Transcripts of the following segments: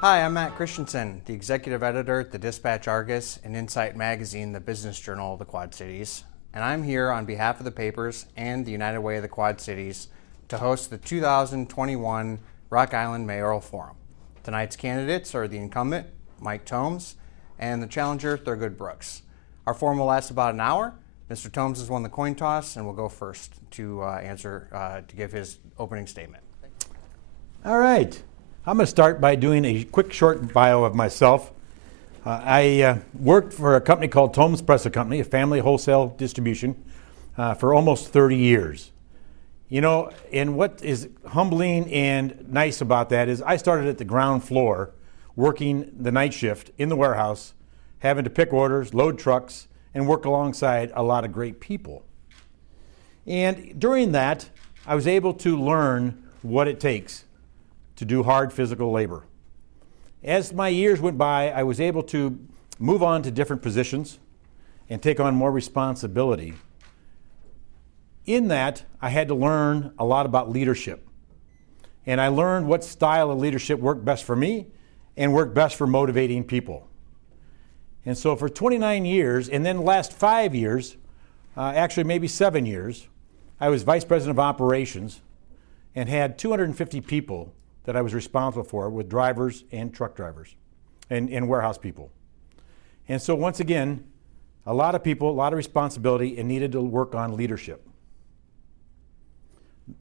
Hi, I'm Matt Christensen, the executive editor at the Dispatch Argus and Insight Magazine, the business journal of the Quad Cities. And I'm here on behalf of the papers and the United Way of the Quad Cities to host the 2021 Rock Island Mayoral Forum. Tonight's candidates are the incumbent, Mike Tomes, and the challenger, Thurgood Brooks. Our forum will last about an hour. Mr. Tomes has won the coin toss and will go first to give his opening statement. All right. I'm going to start by doing a quick short bio of myself. I worked for a company called Tomes Press Company, a family wholesale distribution, for almost 30 years. You know, and what is humbling and nice about that is I started at the ground floor, working the night shift in the warehouse, having to pick orders, load trucks, and work alongside a lot of great people. And during that, I was able to learn what it takes to do hard physical labor. As my years went by, I was able to move on to different positions and take on more responsibility. In that, I had to learn a lot about leadership. And I learned what style of leadership worked best for me and worked best for motivating people. And so for 29 years, and then the last 5 years, actually maybe 7 years, I was vice president of operations and had 250 people that I was responsible for, with drivers and truck drivers and warehouse people. And so once again, a lot of people, a lot of responsibility, and needed to work on leadership.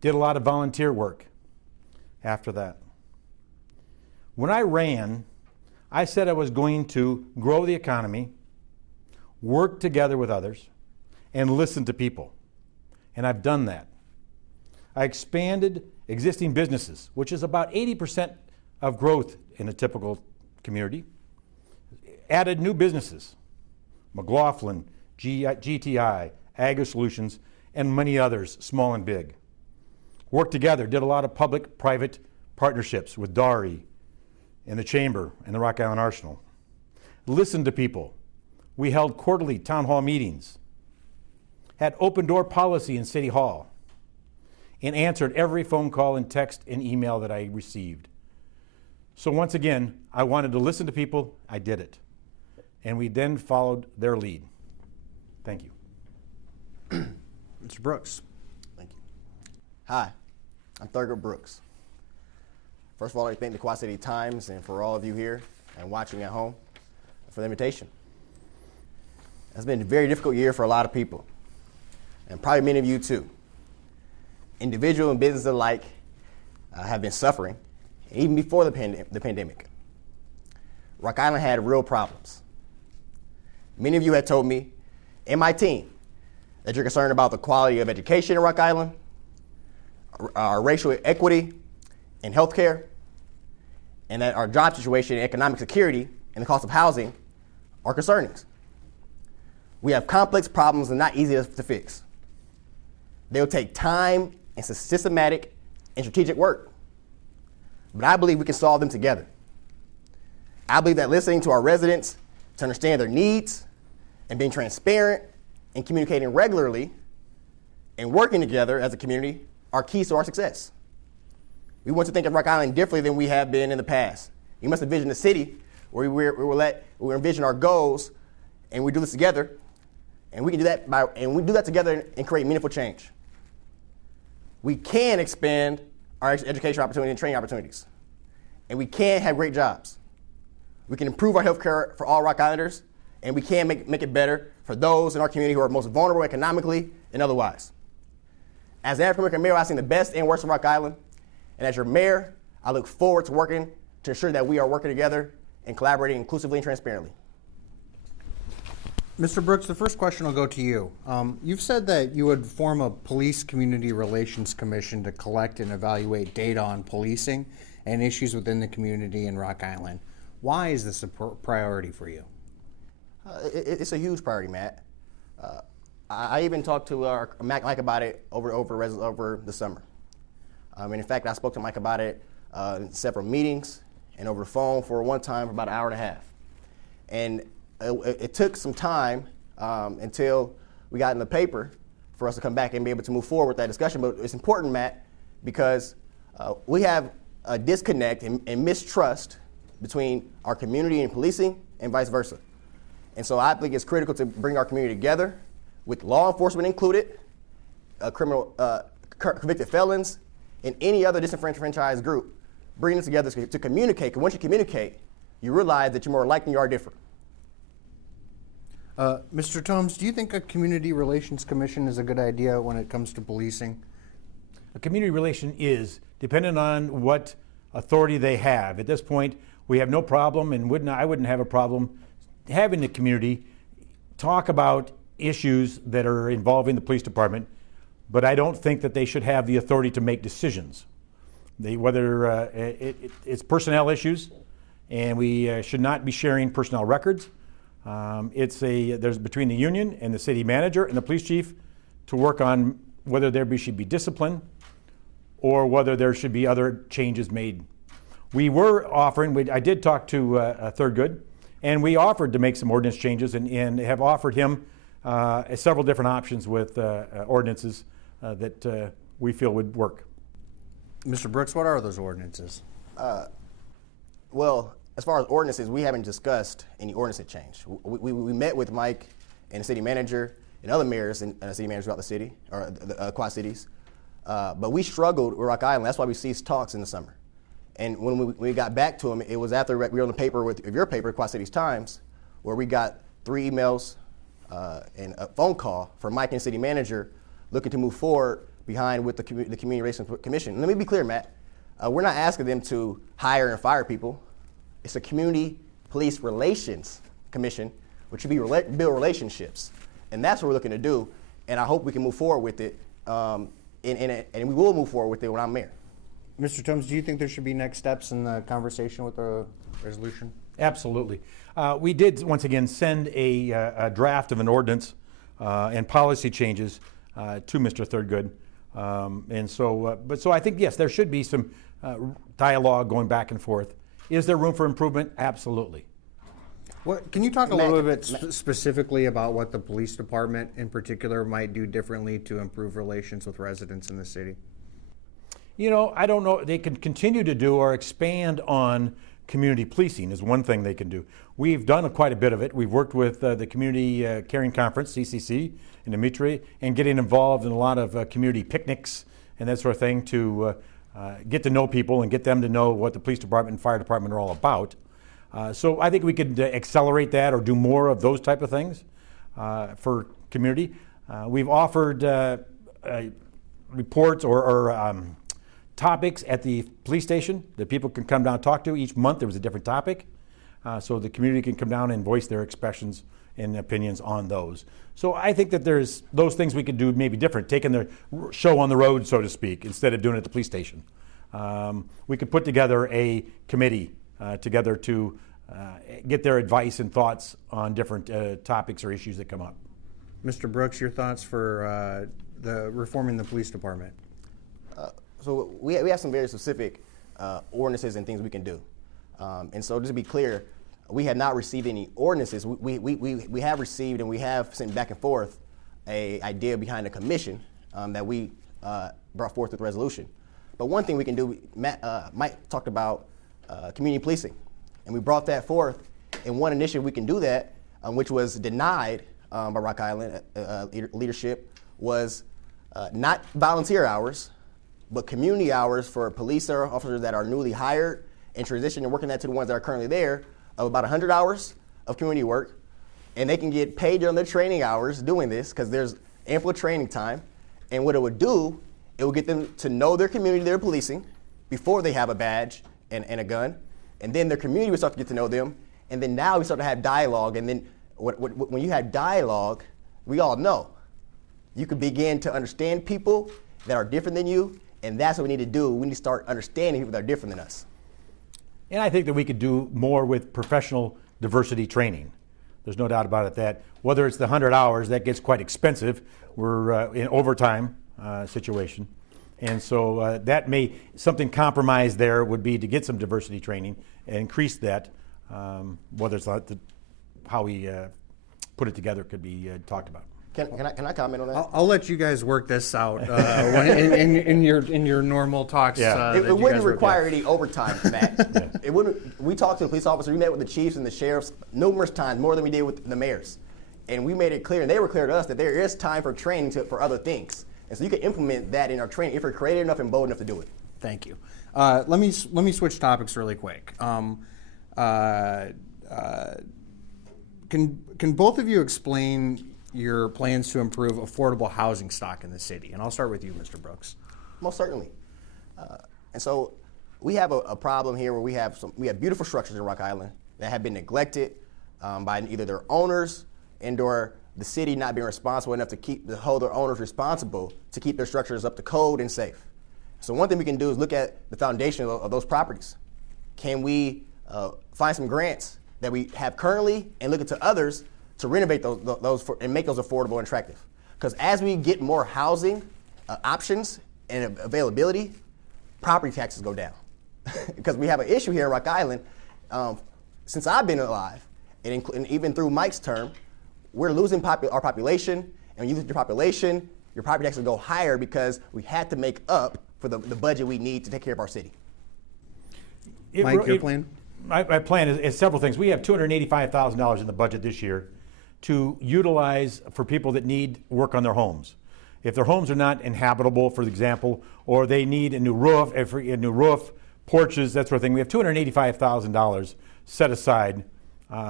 Did a lot of volunteer work after that. When I ran, I said I was going to grow the economy, work together with others, and listen to people. And I've done that. I expanded existing businesses, which is about 80% of growth in a typical community. Added new businesses, McLaughlin, GTI, Agri Solutions, and many others, small and big. Worked together, did a lot of public-private partnerships with Dari and the Chamber and the Rock Island Arsenal. Listened to people. We held quarterly town hall meetings. Had open door policy in City Hall. And answered every phone call and text and email that I received. So once again, I wanted to listen to people. I did it. And we then followed their lead. Thank you. Mr. Brooks. Thank you. Hi, I'm Thurgood Brooks. First of all, I'd like to thank the Quad City Times and for all of you here and watching at home for the invitation. It's been a very difficult year for a lot of people, and probably many of you too. Individual and business alike have been suffering, even before the pandemic. Rock Island had real problems. Many of you had told me and my team that you're concerned about the quality of education in Rock Island, our racial equity in healthcare, and that our job situation, economic security, and the cost of housing are concerning. We have complex problems and not easy to fix. They'll take time and systematic and strategic work. But I believe we can solve them together. I believe that listening to our residents to understand their needs and being transparent and communicating regularly and working together as a community are keys to our success. We want to think of Rock Island differently than we have been in the past. You must envision a city where we envision our goals, and we do this together, and we can do that together and create meaningful change. We can expand our education opportunities and training opportunities. And we can have great jobs. We can improve our health care for all Rock Islanders, and we can make it better for those in our community who are most vulnerable economically and otherwise. As an African-American mayor, I've seen the best and worst of Rock Island. And as your mayor, I look forward to working to ensure that we are working together and collaborating inclusively and transparently. Mr. Brooks, the first question will go to you. You've said that you would form a police community relations commission to collect and evaluate data on policing and issues within the community in Rock Island. Why is this a priority for you? It's a huge priority, Matt. I even talked to Mike about it over the summer. And in fact, I spoke to Mike about it in several meetings and over the phone for one time for about an hour and a half. And it took some time until we got in the paper for us to come back and be able to move forward with that discussion. But it's important, Matt, because we have a disconnect and mistrust between our community and policing and vice versa. And so I think it's critical to bring our community together with law enforcement included, convicted felons, and any other disenfranchised group, bring them together to communicate. Because once you communicate, you realize that you're more alike than you are different. Mr. Tomes, do you think a community relations commission is a good idea when it comes to policing? A community relation is, dependent on what authority they have. At this point, we have no problem, and I wouldn't have a problem having the community talk about issues that are involving the police department, but I don't think that they should have the authority to make decisions. Whether it's personnel issues, and we should not be sharing personnel records. There's between the union and the city manager and the police chief to work on whether should be discipline or whether there should be other changes made. We were offering, I did talk to Thurgood, and we offered to make some ordinance changes and have offered him several different options with ordinances that we feel would work. Mr. Brooks, what are those ordinances? Well, as far as ordinances, we haven't discussed any ordinance change. We met with Mike and the city manager and other mayors and city managers throughout the city, or the Quad Cities. But we struggled with Rock Island. That's why we ceased talks in the summer. And when we got back to them, it was after we were on the paper with your paper, Quad Cities Times, where we got 3 emails and a phone call from Mike and city manager looking to move forward behind with the Community Relations Commission. And let me be clear, Matt. We're not asking them to hire and fire people. It's a Community Police Relations Commission, which should be build relationships. And that's what we're looking to do. And I hope we can move forward with it. And we will move forward with it when I'm mayor. Mr. Tomes, do you think there should be next steps in the conversation with the resolution? Absolutely. We did, once again, send a draft of an ordinance and policy changes to Mr. Thurgood. So I think, yes, there should be some dialogue going back and forth. Is there room for improvement? Absolutely. Can you talk a little bit specifically about what the police department in particular might do differently to improve relations with residents in the city? You know, I don't know. They can continue to do or expand on community policing is one thing they can do. We've done quite a bit of it. We've worked with the Community Caring Conference, CCC, in Dimitri, and getting involved in a lot of community picnics and that sort of thing to get to know people and get them to know what the police department and fire department are all about. So I think we could accelerate that or do more of those type of things for community. We've offered reports or topics at the police station that people can come down and talk to. Each month there was a different topic. So the community can come down and voice their expressions and opinions on those. So I think that there's those things we could do maybe different, taking the show on the road, so to speak, instead of doing it at the police station. We could put together a committee together to get their advice and thoughts on different topics or issues that come up. Mr. Brooks, your thoughts for the reforming the police department? So we have some very specific ordinances and things we can do. And so just to be clear, we have not received any ordinances. We have received and we have sent back and forth a idea behind a commission that we brought forth with resolution. But one thing we can do, Mike talked about community policing, and we brought that forth. And one initiative we can do that, which was denied by Rock Island leadership, was not volunteer hours, but community hours for police officers that are newly hired and transition and working that to the ones that are currently there, of about 100 hours of community work. And they can get paid during their training hours doing this because there's ample training time. And what it would do, it would get them to know their community they're policing before they have a badge and a gun. And then their community would start to get to know them. And then now we start to have dialogue. And then when you have dialogue, we all know you can begin to understand people that are different than you. And that's what we need to do. We need to start understanding people that are different than us. And I think that we could do more with professional diversity training. There's no doubt about it that whether it's the 100 hours, that gets quite expensive. We're in overtime situation. And so that something compromised there would be to get some diversity training and increase that. Whether it's how we put it together could be talked about. Can I comment on that? I'll let you guys work this out in your normal talks. Yeah. It wouldn't require any overtime, Matt. It wouldn't. We talked to the police officer. We met with the chiefs and the sheriffs numerous times, more than we did with the mayors, and we made it clear, and they were clear to us that there is time for training for other things, and so you can implement that in our training if you're creative enough and bold enough to do it. Thank you. Let me switch topics really quick. Can both of you explain your plans to improve affordable housing stock in the city? And I'll start with you, Mr. Brooks. Most certainly. And so we have a problem here where we have beautiful structures in Rock Island that have been neglected by either their owners and/or the city not being responsible enough to hold their owners responsible to keep their structures up to code and safe. So one thing we can do is look at the foundation of those properties. Can we find some grants that we have currently and look into others to renovate those and make those affordable and attractive? Because as we get more housing options and availability, property taxes go down. Because we have an issue here in Rock Island. Since I've been alive, and even through Mike's term, we're losing our population. And when you lose your population, your property taxes go higher because we had to make up for the budget we need to take care of our city. Mike, your plan? My plan is several things. We have $285,000 in the budget this year to utilize for people that need work on their homes. If their homes are not inhabitable, for example, or they need a new roof, porches, that sort of thing, we have $285,000 set aside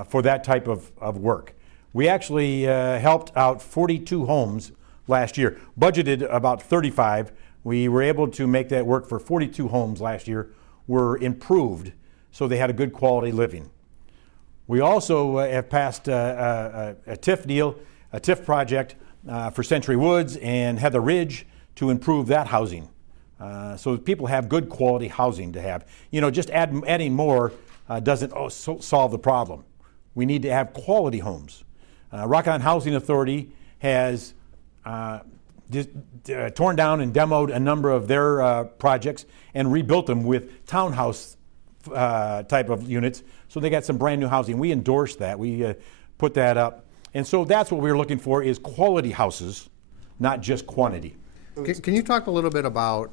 for that type of work. We actually helped out 42 homes last year, budgeted about 35. We were able to make that work for 42 homes last year, were improved, so they had a good quality living. We also have passed a TIF deal, a TIF project for Century Woods and Heather Ridge to improve that housing. So that people have good quality housing to have. You know, just adding more doesn't solve the problem. We need to have quality homes. Rock Island Housing Authority has torn down and demoed a number of their projects and rebuilt them with townhouse type of units, so they got some brand new housing. We endorsed that. We put that up. And so that's what we're looking for, is quality houses, not just quantity. Can you talk a little bit about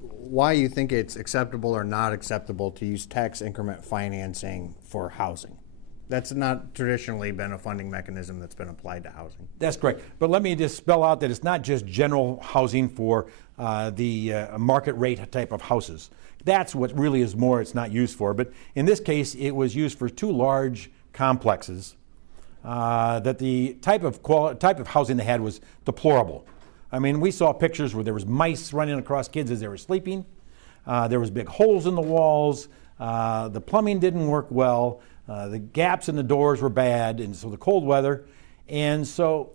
why you think it's acceptable or not acceptable to use tax increment financing for housing? That's not traditionally been a funding mechanism that's been applied to housing. That's correct. But let me just spell out that it's not just general housing for the market rate type of houses. That's what really is more it's not used for. But in this case, it was used for two large complexes that the type of housing they had was deplorable. I mean, we saw pictures where there was mice running across kids as they were sleeping. There was big holes in the walls. The plumbing didn't work well. The gaps in the doors were bad, and so the cold weather. And so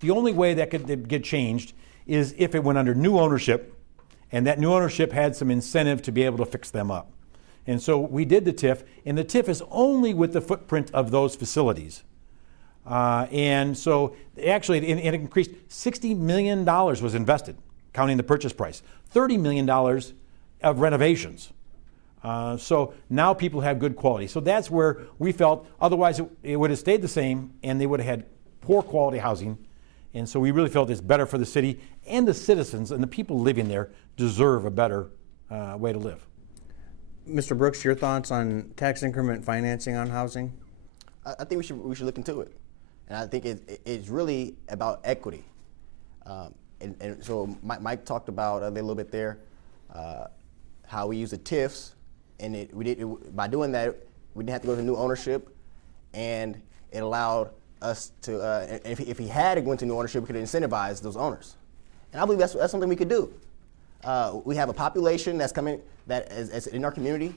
the only way that could get changed is if it went under new ownership, and that new ownership had some incentive to be able to fix them up. And so we did the TIF, and the TIF is only with the footprint of those facilities. And so actually it increased. $60 million was invested, counting the purchase price. $30 million of renovations. So now people have good quality. So that's where we felt, otherwise it would have stayed the same and they would have had poor quality housing. And so we really felt it's better for the city, and the citizens and the people living there deserve a better way to live. Mr. Brooks, your thoughts on tax increment financing on housing? I think we should look into it. And I think it's really about equity. And so Mike talked about a little bit there how we use the TIFs. And by doing that, we didn't have to go to new ownership, and it allowed us to, if he had to go into new ownership, we could incentivize those owners. And I believe that's something we could do. We have a population that's coming, that is in our community,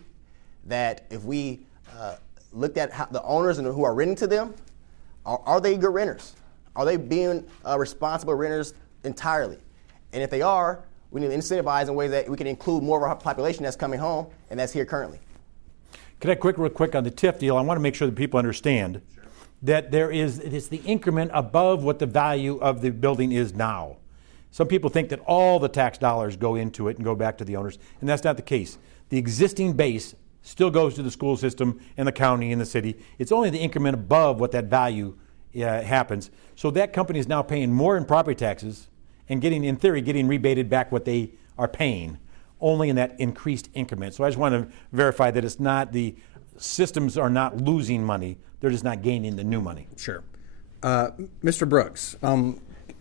that if we looked at how the owners and who are renting to them, are they good renters? Are they being responsible renters entirely? And if they are, we need to incentivize in ways that we can include more of our population that's coming home and that's here currently. Can I real quick on the TIF deal? I want to make sure that people understand that it's the increment above what the value of the building is now. Some people think that all the tax dollars go into it and go back to the owners, and that's not the case. The existing base still goes to the school system and the county and the city. It's only the increment above what that value happens. So that company is now paying more in property taxes and getting, in theory, getting rebated back what they are paying, only in that increased increment. So I just want to verify that it's not, the systems are not losing money, they're just not gaining the new money. Sure. Mr. Brooks,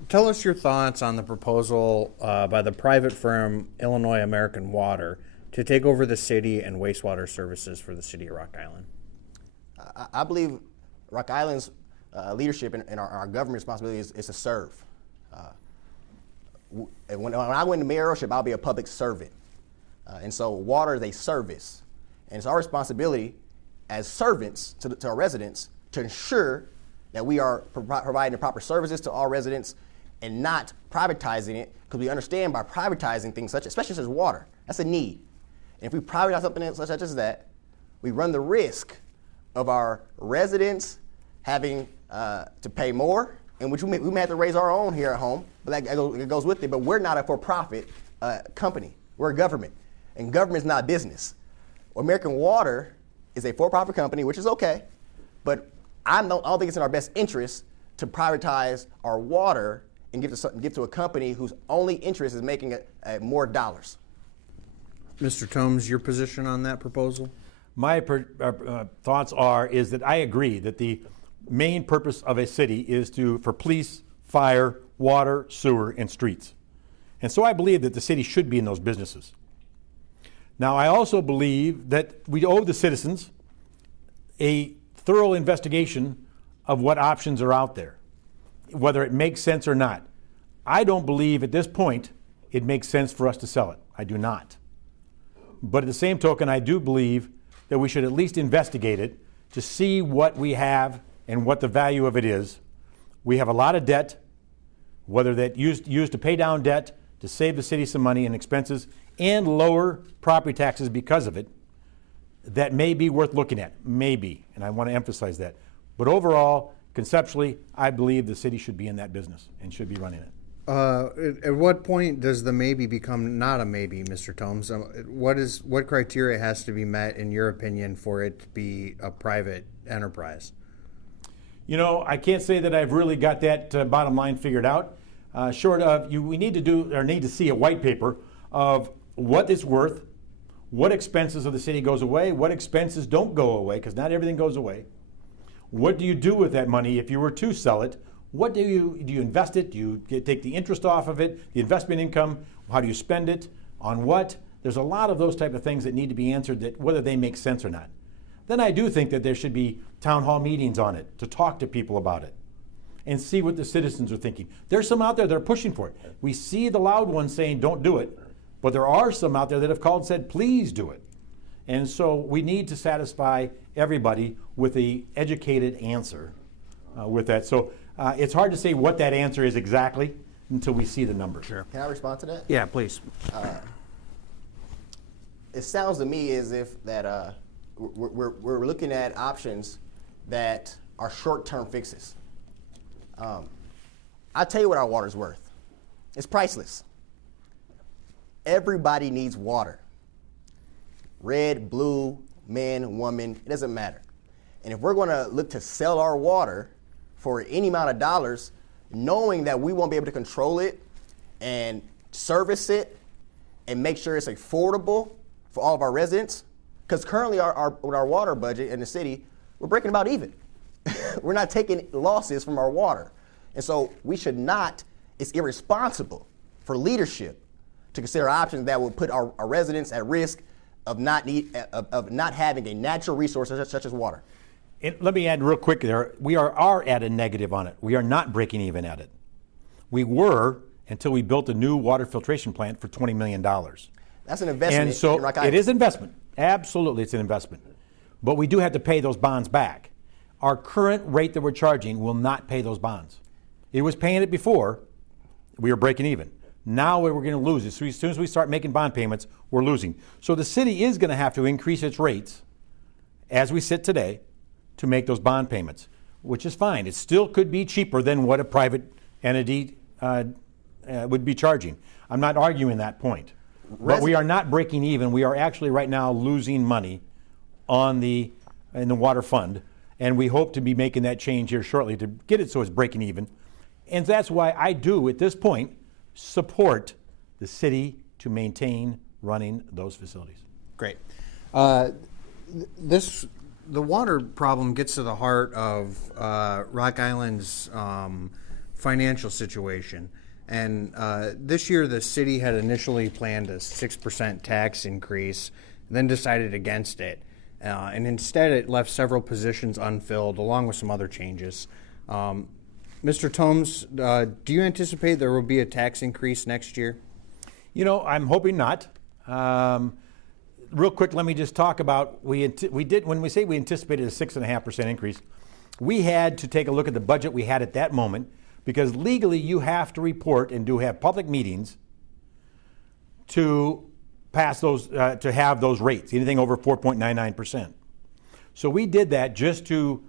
tell us your thoughts on the proposal by the private firm Illinois American Water to take over the city and wastewater services for the city of Rock Island. I believe Rock Island's leadership and our government responsibility is to serve. When I win the mayoralship, I'll be a public servant. And so water is a service. And it's our responsibility as servants to our residents to ensure that we are providing the proper services to all residents and not privatizing it, because we understand by privatizing things especially such as water, that's a need. And if we privatize something such as that, we run the risk of our residents having to pay more, and which we may have to raise our own here at home, but it goes with it. But we're not a for-profit company. We're a government, and government's not business. American Water is a for-profit company, which is okay, but I don't think it's in our best interest to privatize our water and give to a company whose only interest is making more dollars. Mr. Tomes, your position on that proposal? My thoughts is that I agree that the main purpose of a city is for police, fire, water, sewer, and streets. And so I believe that the city should be in those businesses. Now, I also believe that we owe the citizens a thorough investigation of what options are out there, whether it makes sense or not. I don't believe at this point it makes sense for us to sell it. I do not. But at the same token, I do believe that we should at least investigate it to see what we have and what the value of it is. We have a lot of debt, whether that used to pay down debt, to save the city some money and expenses, and lower property taxes because of it, that may be worth looking at, maybe, and I want to emphasize that. But overall, conceptually, I believe the city should be in that business and should be running it. At what point does the maybe become not a maybe, Mr. Tomes? What criteria has to be met, in your opinion, for it to be a private enterprise? You know, I can't say that I've really got that bottom line figured out. Short of, we need to see a white paper of what it's worth, what expenses of the city goes away, what expenses don't go away, because not everything goes away. What do you do with that money if you were to sell it? What do you invest it? Do you take the interest off of it, the investment income? How do you spend it? On what? There's a lot of those type of things that need to be answered, that whether they make sense or not. Then I do think that there should be town hall meetings on it to talk to people about it and see what the citizens are thinking. There's some out there that are pushing for it. We see the loud ones saying don't do it, but there are some out there that have called and said please do it. And so we need to satisfy everybody with an educated answer with that. So it's hard to say what that answer is exactly until we see the numbers. Sure. Can I respond to that? Yeah, please. It sounds to me as if that we're looking at options that are short-term fixes. I'll tell you what our water's worth. It's priceless. Everybody needs water. Red, blue, man, woman, it doesn't matter. And if we're going to look to sell our water for any amount of dollars, knowing that we won't be able to control it and service it and make sure it's affordable for all of our residents, because currently with our water budget in the city, we're breaking about even. We're not taking losses from our water. And so we should not, it's irresponsible for leadership to consider options that will put our residents at risk of not having a natural resource such as water. And let me add real quick there, we are at a negative on it. We are not breaking even at it. We were until we built a new water filtration plant for $20 million. That's an investment. And so in Rock Island. it is investment. Absolutely, it's an investment. But we do have to pay those bonds back. Our current rate that we're charging will not pay those bonds. It was paying it before, we were breaking even. Now we're going to lose it. So as soon as we start making bond payments, we're losing. So the city is going to have to increase its rates as we sit today to make those bond payments, which is fine. It still could be cheaper than what a private entity would be charging. I'm not arguing that point. But we are not breaking even. We are actually right now losing money in the water fund. And we hope to be making that change here shortly to get it so it's breaking even. And that's why I do, at this point, support the city to maintain running those facilities. Great. The water problem gets to the heart of Rock Island's financial situation. And this year, the city had initially planned a 6% tax increase, then decided against it. And instead, it left several positions unfilled, along with some other changes. Mr. Tomes, do you anticipate there will be a tax increase next year? You know, I'm hoping not. Real quick, let me just talk about, we did, when we say we anticipated a 6.5% increase, we had to take a look at the budget we had at that moment, because legally you have to report and have public meetings to pass those, to have those rates, anything over 4.99%. So we did that just to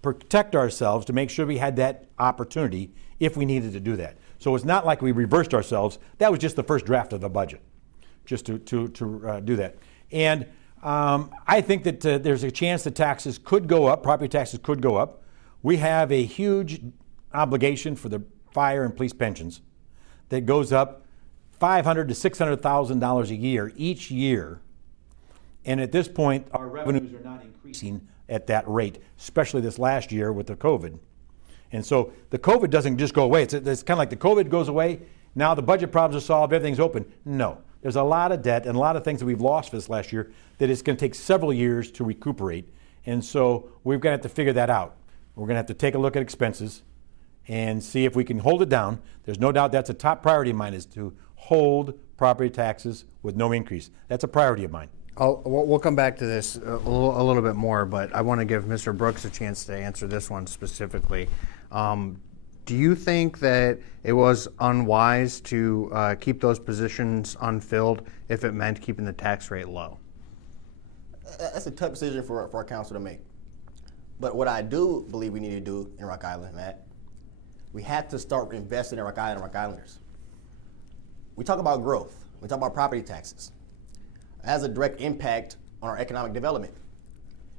protect ourselves, to make sure we had that opportunity if we needed to do that. So it's not like we reversed ourselves. That was just the first draft of the budget, just to do that. And I think that there's a chance that taxes could go up, property taxes could go up. We have a huge obligation for the fire and police pensions that goes up $500,000 to $600,000 a year each year. And at this point, our revenues are not increasing at that rate, especially this last year with the COVID. And so the COVID doesn't just go away. It's kind of like the COVID goes away, now the budget problems are solved, everything's open. No. There's a lot of debt and a lot of things that we've lost this last year that it's going to take several years to recuperate. And so we're going to have to figure that out. We're going to have to take a look at expenses and see if we can hold it down. There's no doubt that's a top priority of mine, is to hold property taxes with no increase. That's a priority of mine. We'll come back to this a little bit more, but I want to give Mr. Brooks a chance to answer this one specifically. Do you think that it was unwise to keep those positions unfilled if it meant keeping the tax rate low? That's a tough decision for our council to make. But what I do believe we need to do in Rock Island, Matt, we have to start investing in Rock Island and Rock Islanders. We talk about growth. We talk about property taxes. It has a direct impact on our economic development.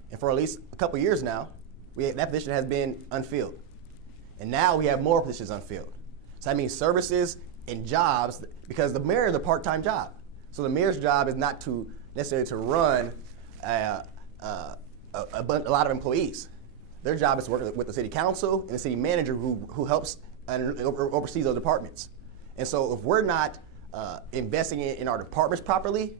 And for at least a couple years now, that position has been unfilled. And now we have more positions unfilled. So that means services and jobs, because the mayor is a part-time job. So the mayor's job is not to necessarily to run a lot of employees. Their job is to work with the city council and the city manager who helps and oversees those departments. And so if we're not investing in our departments properly,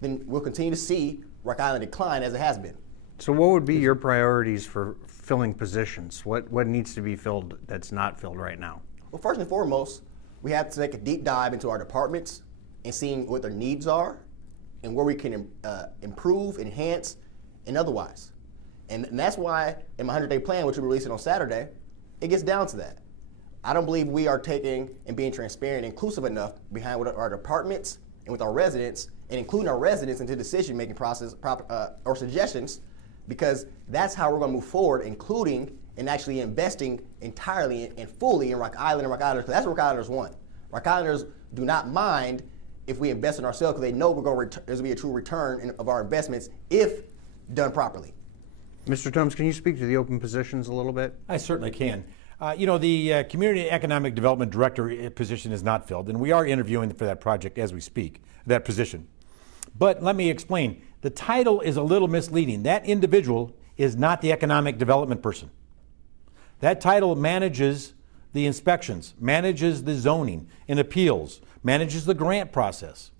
then we'll continue to see Rock Island decline as it has been. So what would be your priorities for filling positions? What needs to be filled that's not filled right now? Well, first and foremost, we have to take a deep dive into our departments and seeing what their needs are and where we can improve, enhance, and otherwise. And that's why in my 100-day plan, which we're releasing on Saturday, it gets down to that. I don't believe we are taking and being transparent and inclusive enough behind what our departments and with our residents, and including our residents into decision-making process or suggestions, because that's how we're going to move forward, including and actually investing entirely and fully in Rock Island and Rock Islanders, because that's what Rock Islanders want. Rock Islanders do not mind if we invest in ourselves, because they know there's going to be a true return of our investments if done properly. Mr. Tomes, can you speak to the open positions a little bit? I certainly can. The Community Economic Development Director position is not filled, and we are interviewing for that project as we speak, that position. But let me explain. The title is a little misleading. That individual is not the economic development person. That title manages the inspections, manages the zoning and appeals, manages the grant process,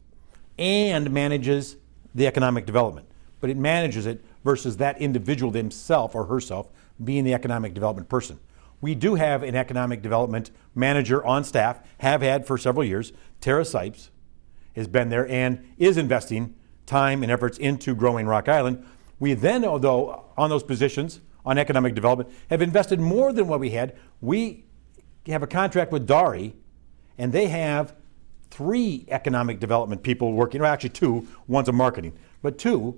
and manages the economic development. But it manages it versus that individual himself or herself being the economic development person. We do have an economic development manager on staff, have had for several years. Tara Sipes has been there and is investing time and efforts into growing Rock Island. We then, although on those positions on economic development, have invested more than what we had. We have a contract with Dari, and they have 3 economic development people working, or actually 2, one's a marketing, but 2,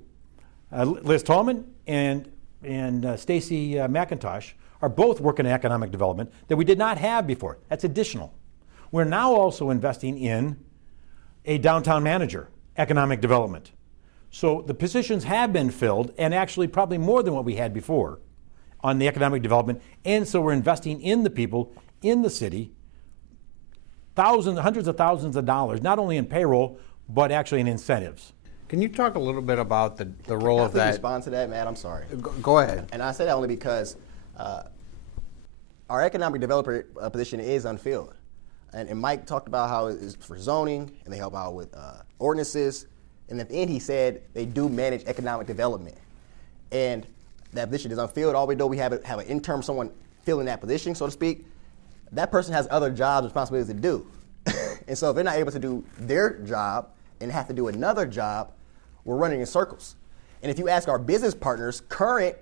Liz Tallman and Stacy McIntosh are both working in economic development that we did not have before. That's additional. We're now also investing in a downtown manager, economic development. So the positions have been filled, and actually probably more than what we had before. on the economic development, and so we're investing in the people in the city, hundreds of thousands of dollars, not only in payroll, but actually in incentives. Can you talk a little bit about the role of Can I that? respond to that, Matt? I'm sorry. Go ahead. And I say that only because our economic developer position is unfilled. And Mike talked about how it's for zoning, and they help out with ordinances. And at the end, he said they do manage economic development. And that position is unfilled. Although we have an interim, someone filling that position, so to speak, that person has other jobs, responsibilities to do. And so if they're not able to do their job and have to do another job, we're running in circles. And if you ask our business partners, current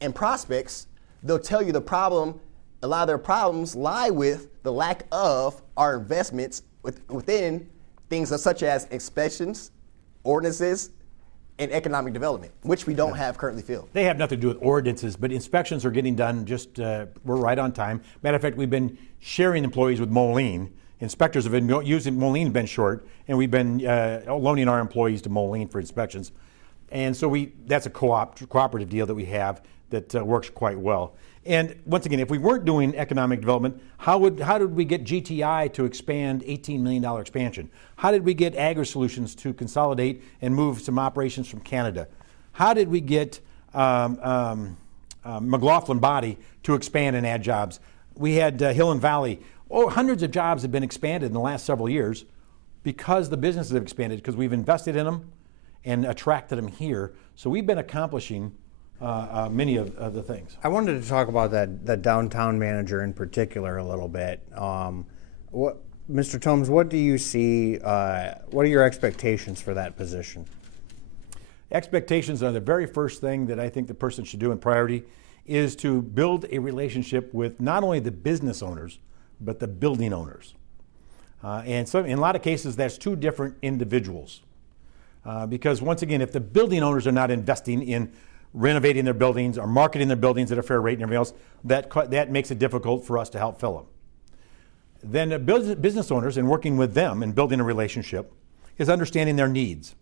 and prospects, they'll tell you a lot of their problems lie with the lack of our investments within things such as inspections, ordinances, and economic development, which we don't have currently filled. They have nothing to do with ordinances, but inspections are getting done we're right on time. Matter of fact, we've been sharing employees with Moline. Inspectors have been using, Moline been short, and we've been loaning our employees to Moline for inspections. And so that's a cooperative deal that we have that works quite well. And once again, if we weren't doing economic development, how did we get GTI to expand $18 million expansion? How did we get Agri-Solutions to consolidate and move some operations from Canada? How did we get McLaughlin Body to expand and add jobs? We had Hill and Valley. Hundreds of jobs have been expanded in the last several years because the businesses have expanded, because we've invested in them and attracted them here. So we've been accomplishing many of the things. I wanted to talk about that downtown manager in particular a little bit. Mr. Tomes, what do you see? What are your expectations for that position? Expectations are the very first thing that I think the person should do in priority is to build a relationship with not only the business owners, but the building owners. And so in a lot of cases, that's two different individuals. Because once again, if the building owners are not investing in renovating their buildings or marketing their buildings at a fair rate and everything else, that makes it difficult for us to help fill them. Then business owners, and working with them and building a relationship, is understanding their needs.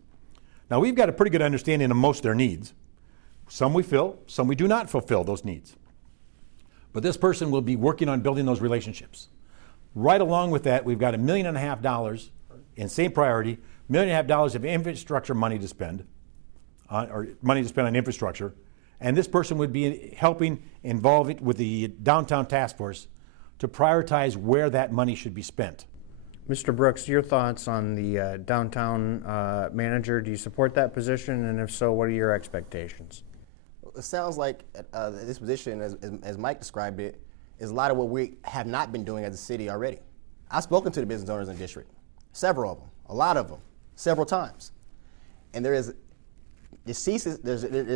Now, we've got a pretty good understanding of most of their needs. Some we fill, some we do not fulfill those needs. But this person will be working on building those relationships. Right along with that, we've got $1.5 million in same priority, $1.5 million of infrastructure money to spend, or money to spend on infrastructure, and this person would be helping involve it with the downtown task force to prioritize where that money should be spent. Mr. Brooks, your thoughts on the downtown manager? Do you support that position, and if so, what are your expectations? It sounds like this position, as Mike described it, is a lot of what we have not been doing as a city already. I've spoken to the business owners in the district, several of them, a lot of them, several times, and there's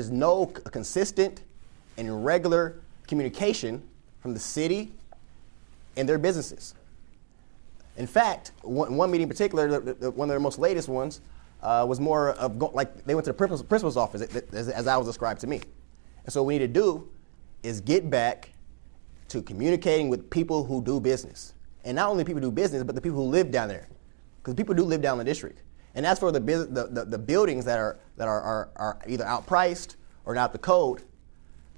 no consistent and regular communication from the city and their businesses. In fact, one meeting in particular, one of their most latest ones, was more of like they went to the principal's office, as I was described to me. And so what we need to do is get back to communicating with people who do business. And not only people who do business, but the people who live down there. Because people do live down in the district. And as for the buildings that are either outpriced or not the code,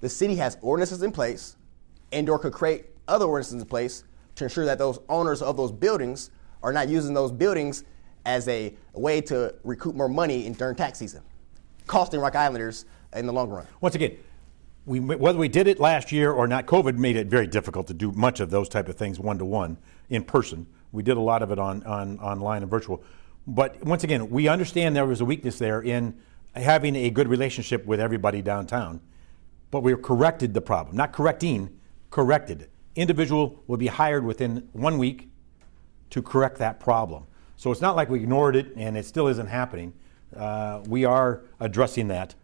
the city has ordinances in place and/or could create other ordinances in place to ensure that those owners of those buildings are not using those buildings as a way to recoup more money during tax season, costing Rock Islanders in the long run. Once again, whether we did it last year or not, COVID made it very difficult to do much of those type of things one-to-one in person. We did a lot of it online and virtual. But once again, we understand there was a weakness there in having a good relationship with everybody downtown. But we corrected the problem. Not correcting, corrected. Individual will be hired within 1 week to correct that problem. So it's not like we ignored it and it still isn't happening. We are addressing that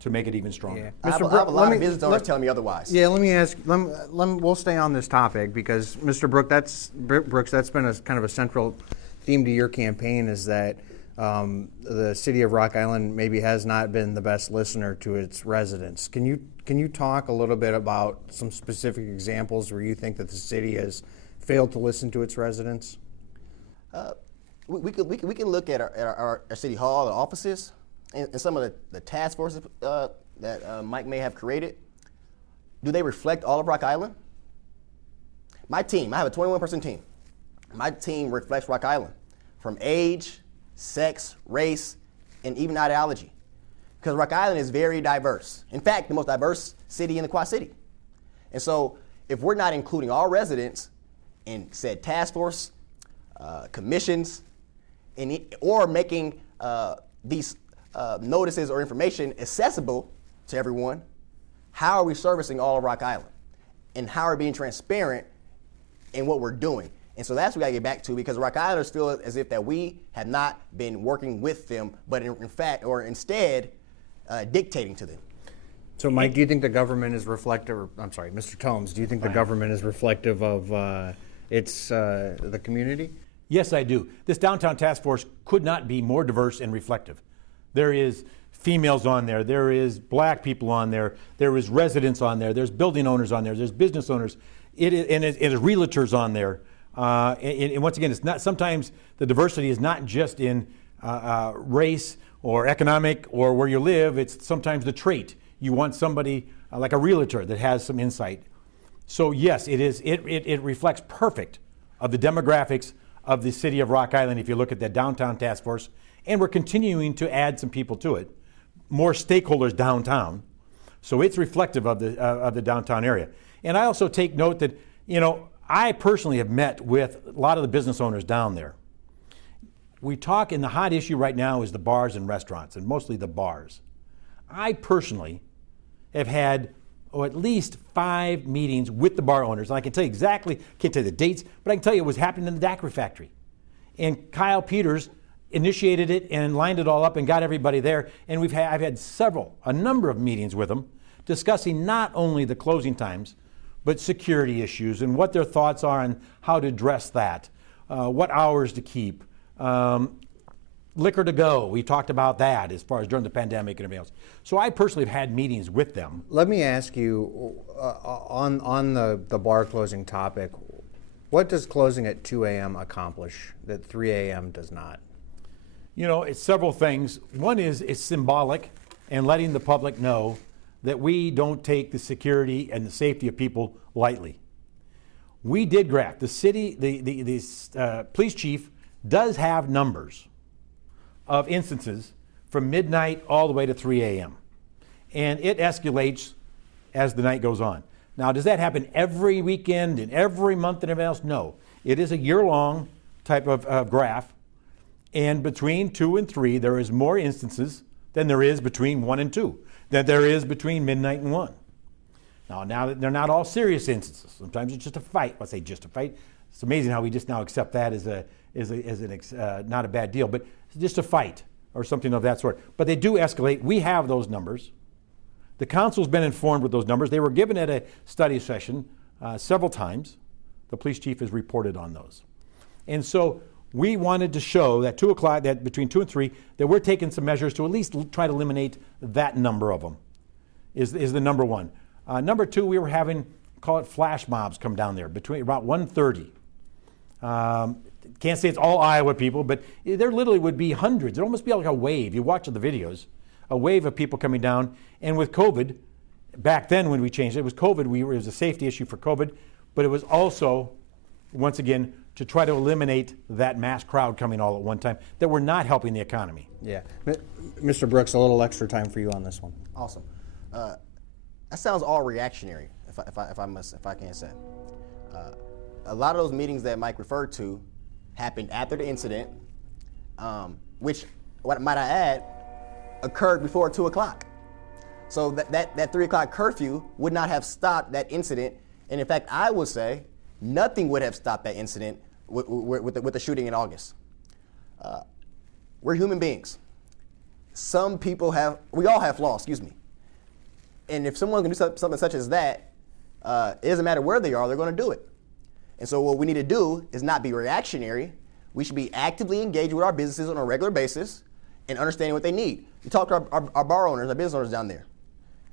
to make it even stronger. Yeah. I have a lot of business owners telling me otherwise. Yeah, let me ask. We'll stay on this topic because, Mr. Brooks, that's been a kind of a central theme to your campaign, is that the city of Rock Island maybe has not been the best listener to its residents. Can you talk a little bit about some specific examples where you think that the city has failed to listen to its residents? We can look at our city hall, our offices, and some of the task forces that Mike may have created. do they reflect all of Rock Island? My team, I have a 21-person team. My team reflects Rock Island from age, sex, race, and even ideology. Because Rock Island is very diverse. In fact, the most diverse city in the Quad City. And so if we're not including all residents in said task force, commissions, or making these notices or information accessible to everyone, how are we servicing all of Rock Island? And how are we being transparent in what we're doing? And so that's what we got to get back to, because Rock Islanders feel as if that we have not been working with them, but in fact, or instead, dictating to them. So, Mike, do you think the government is reflective, or, I'm sorry, Mr. Tomes, do you think the government is reflective of the community? Yes, I do. This downtown task force could not be more diverse and reflective. There is females on there is black people on there is residents on there's building owners on there's business owners, it is realtors on there. And once again, it's not, sometimes the diversity is not just in race or economic or where you live, it's sometimes the trait. You want somebody like a realtor that has some insight. So yes, it reflects perfect of the demographics of the city of Rock Island if you look at that downtown task force, and we're continuing to add some people to it, more stakeholders downtown. So it's reflective of the downtown area. And I also take note that, I personally have met with a lot of the business owners down there. We talk, and the hot issue right now is the bars and restaurants, and mostly the bars. I personally have had at least 5 meetings with the bar owners, and I can tell you exactly, can't tell you the dates, but I can tell you it was happening in the daiquiri factory. And Kyle Peters initiated it and lined it all up and got everybody there, and I've had a number of meetings with them discussing not only the closing times, but security issues and what their thoughts are on how to address that, what hours to keep, liquor to go. We talked about that as far as during the pandemic and everything else. So I personally have had meetings with them. Let me ask you, on the bar closing topic, what does closing at 2 a.m. accomplish that 3 a.m. does not? It's several things. One is it's symbolic and letting the public know that we don't take the security and the safety of people lightly. We did graph. The city, the police chief does have numbers of instances from midnight all the way to 3 a.m. And it escalates as the night goes on. Now, does that happen every weekend and every month and everything else? No. It is a year-long type of graph. And between 2 and 3, there is more instances than there is between 1 and 2, than there is between midnight and 1. Now they're not all serious instances. Sometimes it's just a fight. Let's say just a fight. It's amazing how we just now accept that as not a bad deal, but it's just a fight or something of that sort. But they do escalate. We have those numbers. The council's been informed with those numbers. They were given at a study session several times. The police chief has reported on those. And so we wanted to show that 2 o'clock, that between 2 and 3, that we're taking some measures to at least try to eliminate that number of them, is the number one. Number 2, we were having, call it flash mobs come down there between about 1:30. Can't say it's all Iowa people, but there literally would be hundreds. It almost be like a wave. You watch the videos, a wave of people coming down. And with COVID, back then when we changed it, was COVID. It was a safety issue for COVID, but it was also, once again, to try to eliminate that mass crowd coming all at one time that were not helping the economy. Yeah. Mr. Brooks, a little extra time for you on this one. Awesome. That sounds all reactionary, if I can say. A lot of those meetings that Mike referred to happened after the incident, which, what might I add, occurred before 2 o'clock. So that 3 o'clock curfew would not have stopped that incident. And in fact, I would say nothing would have stopped that incident with the shooting in August. We're human beings. We all have flaws, excuse me. And if someone's gonna do something such as that, it doesn't matter where they are, they're gonna do it. And so what we need to do is not be reactionary. We should be actively engaged with our businesses on a regular basis and understanding what they need. We talk to our bar owners, our business owners down there.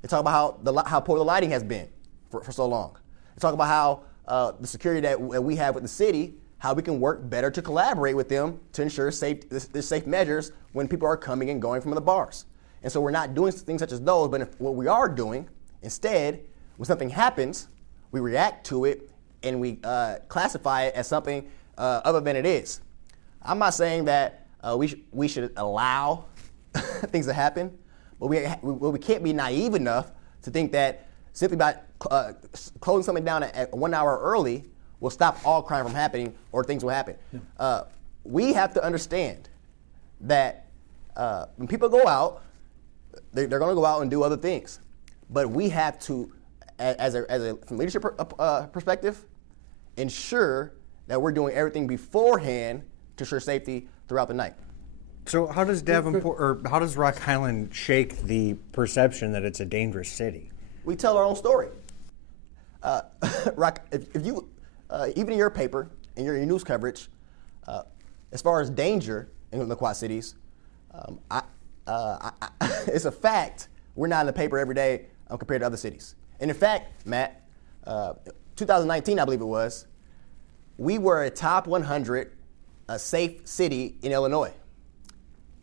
They talk about how poor the lighting has been for so long. They talk about how the security that we have with the city, how we can work better to collaborate with them to ensure safe measures when people are coming and going from the bars. And so we're not doing things such as those, but what we are doing, instead, When something happens, we react to it and we classify it as something other than it is. I'm not saying that we should allow things to happen, but we can't be naive enough to think that simply by closing something down at 1 hour early will stop all crime from happening or things will happen. Yeah. We have to understand that when people go out, they're going to go out and do other things. But we have to, from leadership perspective, ensure that we're doing everything beforehand to ensure safety throughout the night. So how does how does Rock Island shake the perception that it's a dangerous city? We tell our own story. If you, even in your paper, in your news coverage, as far as danger in the Quad Cities, it's a fact we're not in the paper every day compared to other cities. And in fact, Matt, 2019, I believe it was, we were a top 100 safe city in Illinois,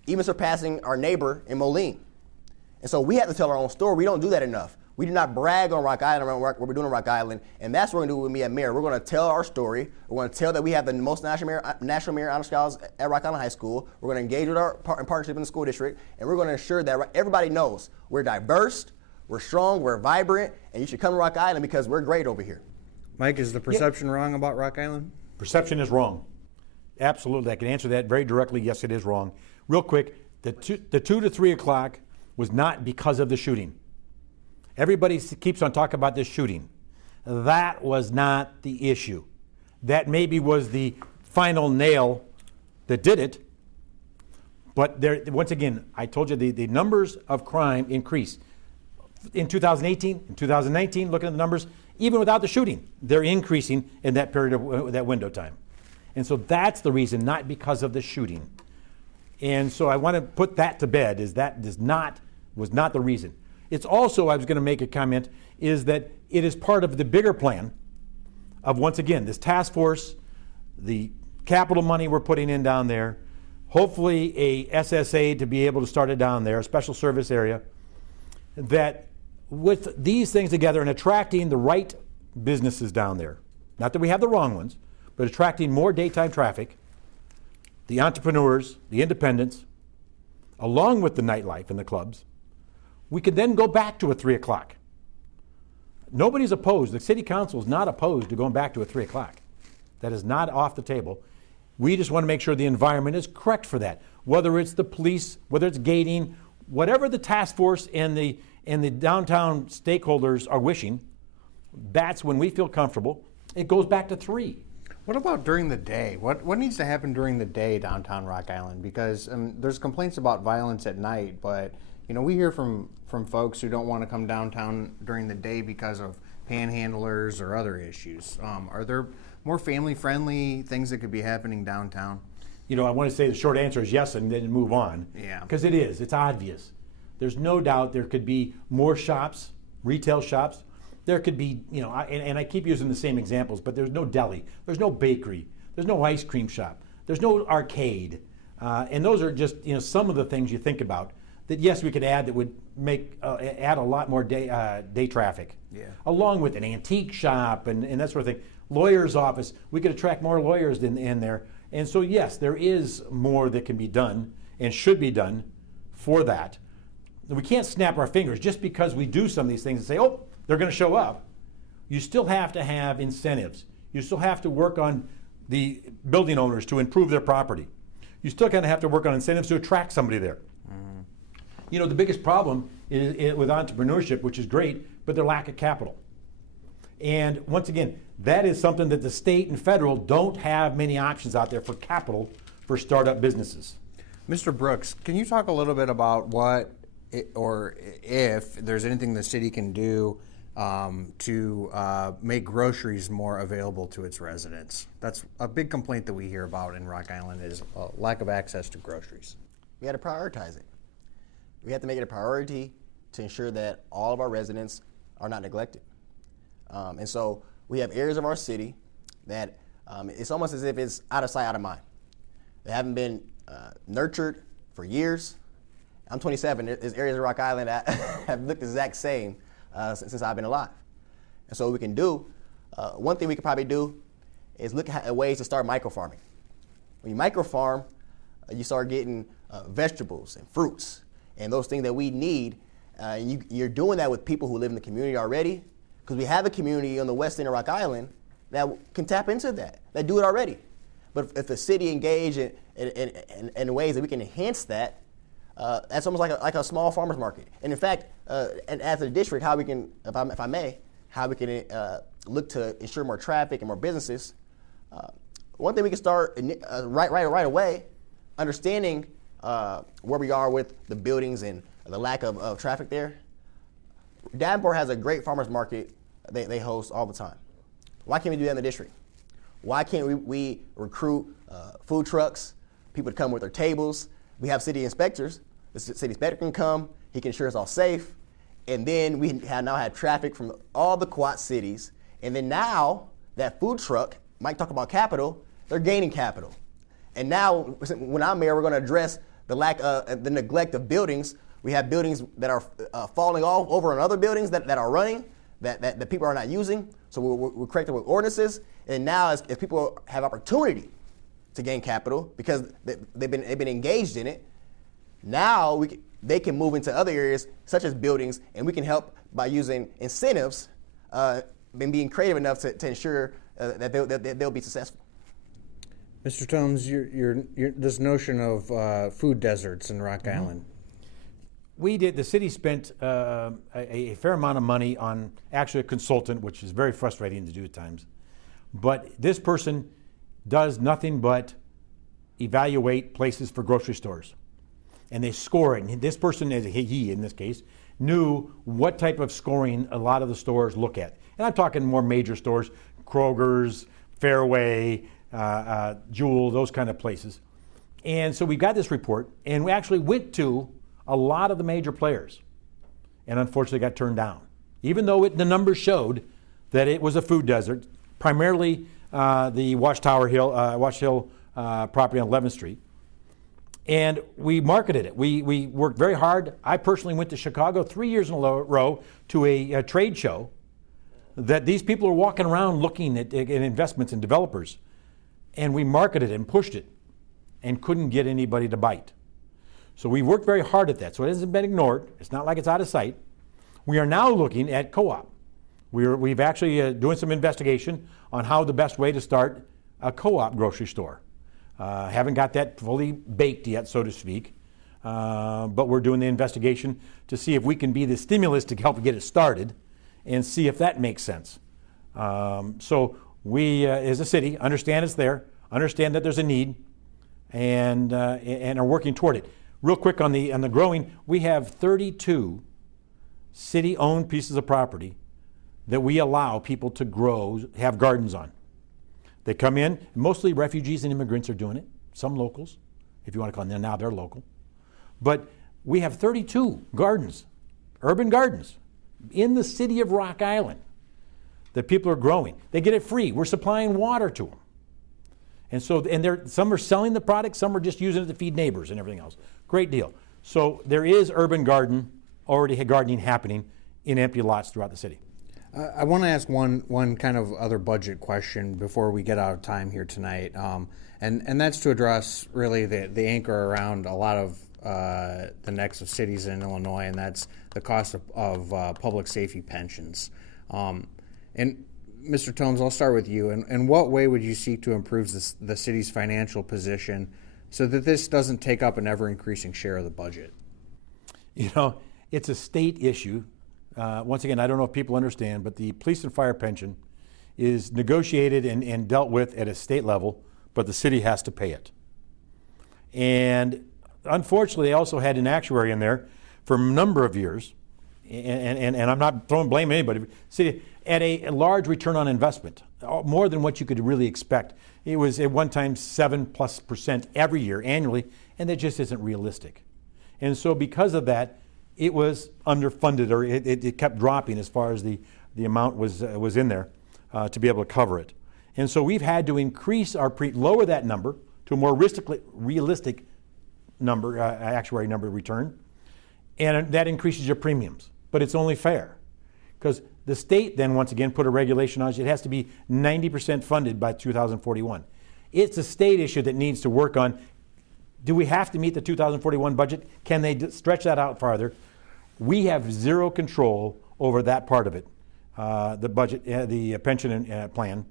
even surpassing our neighbor in Moline. And so we have to tell our own story. We don't do that enough. We do not brag on Rock Island, around what we're doing on Rock Island, and that's what we're going to do with me at Mayor. We're going to tell our story. We're going to tell that we have the most national Mayor Honor Scholars at Rock Island High School. We're going to engage with our partnership in the school district, and we're going to ensure that everybody knows we're diverse, we're strong, we're vibrant, and you should come to Rock Island because we're great over here. Mike, is the perception wrong about Rock Island? Perception is wrong. Absolutely. I can answer that very directly. Yes, it is wrong. Real quick, the 2 to 3 o'clock was not because of the shooting. Everybody keeps on talking about this shooting. That was not the issue. That maybe was the final nail that did it. But there, once again, I told you the numbers of crime increased. In 2018, in 2019, looking at the numbers, even without the shooting, they're increasing in that period of that window time. And so that's the reason, not because of the shooting. And so I want to put that to bed, is that was not the reason. It's also, I was going to make a comment, is that it is part of the bigger plan of, once again, this task force, the capital money we're putting in down there, hopefully a SSA to be able to start it down there, a special service area, that with these things together and attracting the right businesses down there, not that we have the wrong ones, but attracting more daytime traffic, the entrepreneurs, the independents, along with the nightlife and the clubs, we could then go back to a 3 o'clock. Nobody's opposed. The city council is not opposed to going back to a 3 o'clock. That is not off the table. We just want to make sure the environment is correct for that. Whether it's the police, whether it's gating, whatever the task force and the downtown stakeholders are wishing, that's when we feel comfortable. It goes back to 3. What about during the day? What needs to happen during the day downtown Rock Island? Because there's complaints about violence at night, but we hear from folks who don't want to come downtown during the day because of panhandlers or other issues. Are there more family-friendly things that could be happening downtown? I want to say the short answer is yes, and then move on. Yeah. Because it is. It's obvious. There's no doubt there could be more shops, retail shops. There could be, and I keep using the same examples, but there's no deli, there's no bakery, there's no ice cream shop, there's no arcade. And those are just, some of the things you think about that, yes, we could add that would make, add a lot more day traffic. Yeah. Along with an antique shop and that sort of thing. Lawyer's office, we could attract more lawyers in there. And so, yes, there is more that can be done and should be done for that. We can't snap our fingers just because we do some of these things and say, oh, they're going to show up. You still have to have incentives. You still have to work on the building owners to improve their property. You still kind of have to work on incentives to attract somebody there. Mm-hmm. The biggest problem is with entrepreneurship, which is great, but their lack of capital. And once again, that is something that the state and federal don't have many options out there for capital for startup businesses. Mr. Brooks, can you talk a little bit about or if there's anything the city can do to make groceries more available to its residents? That's a big complaint that we hear about in Rock Island, is lack of access to groceries. We had to prioritize it. We have to make it a priority to ensure that all of our residents are not neglected. And so we have areas of our city that it's almost as if it's out of sight, out of mind. They haven't been nurtured for years. I'm 27. There's areas of Rock Island that have looked the exact same since I've been alive. And so what we can do, one thing we could probably do is look at ways to start microfarming. When you microfarm, you start getting vegetables and fruits and those things that we need. And you're doing that with people who live in the community already, because we have a community on the west end of Rock Island that can tap into that do it already. But if the city engage in ways that we can enhance that, that's almost like a small farmer's market. And in fact, and as a district, how we can, if I may, how we can look to ensure more traffic and more businesses. One thing we can start right away, understanding where we are with the buildings and the lack of traffic there. Davenport has a great farmers market they host all the time. Why can't we do that in the district? Why can't we recruit food trucks, people to come with their tables? We have city inspectors. The city inspector can come. He can ensure it's all safe. And then we now have traffic from all the Quad cities. And then now that food truck, Mike talked about capital, they're gaining capital. And now when I'm mayor, we're going to address the neglect of buildings. We have buildings that are falling all over on other buildings that are running, that people are not using. So we're correcting with ordinances. And now if people have opportunity to gain capital because they've been engaged in it, now they can move into other areas such as buildings, and we can help by using incentives and being creative enough to ensure that they'll be successful. Mr. Tomes, this notion of food deserts in Rock Island. The city spent a fair amount of money on actually a consultant, which is very frustrating to do at times. But this person does nothing but evaluate places for grocery stores. And they score it. And this person, he in this case, knew what type of scoring a lot of the stores look at. And I'm talking more major stores, Kroger's, Fairway, Jewel, those kind of places. And so we got this report, and we actually went to a lot of the major players, and unfortunately got turned down. Even though the numbers showed that it was a food desert, primarily the Watch Hill property on 11th Street. And we marketed it. We worked very hard. I personally went to Chicago 3 years in a row to a trade show that these people are walking around looking at investments and developers. And we marketed it and pushed it and couldn't get anybody to bite. So we worked very hard at that. So it hasn't been ignored. It's not like it's out of sight. We are now looking at co-op. We've actually doing some investigation on how the best way to start a co-op grocery store. Haven't got that fully baked yet, so to speak, but we're doing the investigation to see if we can be the stimulus to help get it started and see if that makes sense. So we, as a city, understand it's there, understand that there's a need, and are working toward it. Real quick on the growing, we have 32 city-owned pieces of property that we allow people to grow, have gardens on. They come in, mostly refugees and immigrants are doing it, some locals, if you want to call them, now they're local. But we have 32 gardens, urban gardens, in the city of Rock Island that people are growing. They get it free. We're supplying water to them. And so, some are selling the product, some are just using it to feed neighbors and everything else. Great deal. So there is urban gardening happening in empty lots throughout the city. I want to ask one kind of other budget question before we get out of time here tonight, and that's to address really the anchor around a lot of the necks of cities in Illinois, and that's the cost of public safety pensions. And Mr. Tomes, I'll start with you. In what way would you seek to improve the city's financial position so that this doesn't take up an ever-increasing share of the budget? You know, it's a state issue. Once again, I don't know if people understand, but the police and fire pension is negotiated and dealt with at a state level, but the city has to pay it. And unfortunately, they also had an actuary in there for a number of years, and I'm not throwing blame on anybody. City at a large return on investment, more than what you could really expect. It was at one time 7+% every year, annually, and that just isn't realistic. And so because of that, it was underfunded, or it kept dropping as far as the amount was in there to be able to cover it. And so we've had to increase lower that number to a more realistic number, actuary number return, and that increases your premiums. But it's only fair, Because the state then, once again, put a regulation on it. It has to be 90% funded by 2041. It's a state issue that needs to work on, do we have to meet the 2041 budget? Can they stretch that out farther? We have zero control over that part of it, the budget, the pension plan.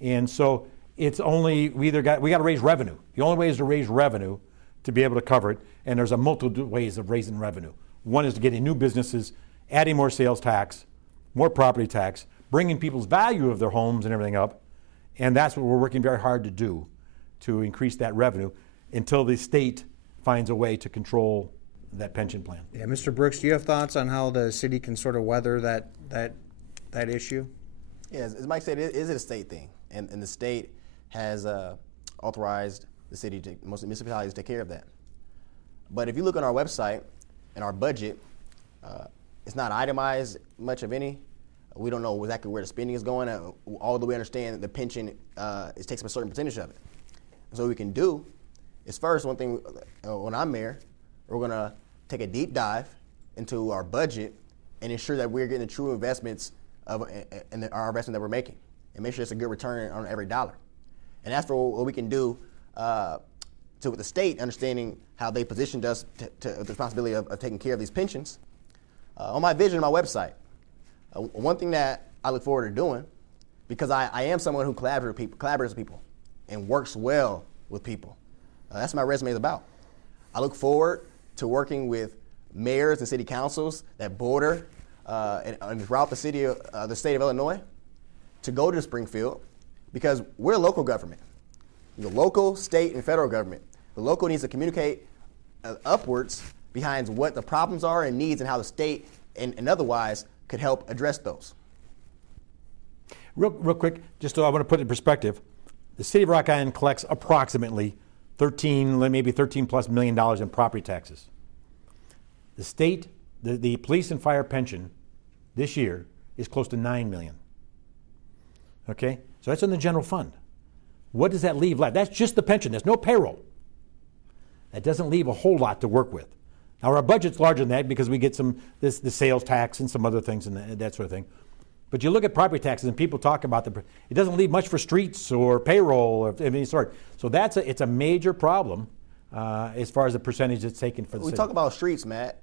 And so it's only, we got to raise revenue. The only way is to raise revenue to be able to cover it. And there's a multitude of ways of raising revenue. One is to getting new businesses, adding more sales tax, more property tax, bringing people's value of their homes and everything up. And that's what we're working very hard to do, to increase that revenue until the state finds a way to control that pension plan. Yeah, Mr. Brooks, do you have thoughts on how the city can sort of weather that issue? Yeah, as Mike said, it is a state thing, and the state has authorized the city to, most municipalities, to take care of that. But if you look on our website and our budget, it's not itemized much of any. We don't know exactly where the spending is going, although we understand that the pension takes up a certain percentage of it. So what we can do is, first, one thing, when I'm mayor, we're going to take a deep dive into our budget and ensure that we're getting the true investments in our investment that we're making, and make sure it's a good return on every dollar. And that's for what we can do with the state, understanding how they positioned us to the responsibility of taking care of these pensions. On my vision, on my website, one thing that I look forward to doing, because I am someone who collaborates with people and works well with people. That's what my resume is about. I look forward to working with mayors and city councils that border and throughout the state of Illinois to go to Springfield, because we're a local government. The local, state, and federal government. The local needs to communicate upwards behind what the problems are and needs, and how the state and otherwise could help address those. Real quick, just so I want to put it in perspective, the city of Rock Island collects approximately maybe $13+ million in property taxes. The state, the police and fire pension this year is close to $9 million. Okay, so that's in the general fund. What does that leave left? That's just the pension. There's no payroll. That doesn't leave a whole lot to work with. Now, our budget's larger than that because we get the sales tax and some other things and that sort of thing. But you look at property taxes and people talk about it doesn't leave much for streets or payroll of any sort. So it's a major problem as far as the percentage that's taken for the city. We talk about streets, Matt.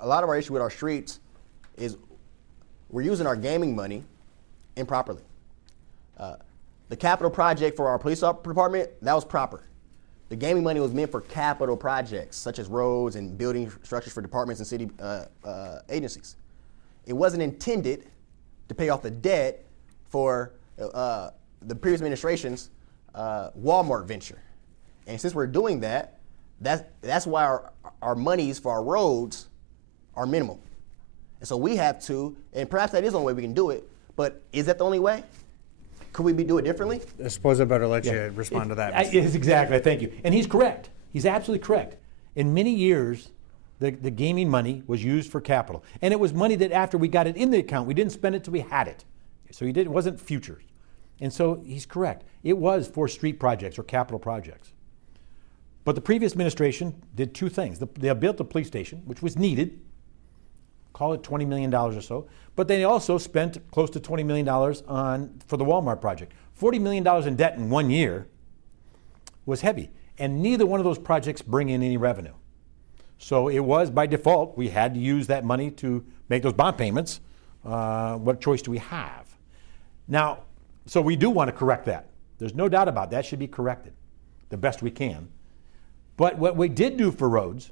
A lot of our issue with our streets is we're using our gaming money improperly. The capital project for our police department, that was proper. The gaming money was meant for capital projects, such as roads and building structures for departments and city agencies. It wasn't intended to pay off the debt for the previous administration's Walmart venture. And since we're doing that, that's why our monies for our roads are minimal. And so we have to, and perhaps that is the only way we can do it, but is that the only way? Could we do it differently? I suppose I better let you respond to that. Yes, exactly. Thank you. And he's correct. He's absolutely correct. In many years, the gaming money was used for capital. And it was money that after we got it in the account, we didn't spend it till we had it. So it wasn't futures. And so he's correct. It was for street projects or capital projects. But the previous administration did two things. They built the police station, which was needed, call it $20 million or so, but they also spent close to $20 million for the Walmart project. $40 million in debt in 1 year was heavy, and neither one of those projects bring in any revenue. So it was, by default, we had to use that money to make those bond payments. What choice do we have? Now, so we do want to correct that. There's no doubt about that. Should be corrected the best we can. But what we did do for roads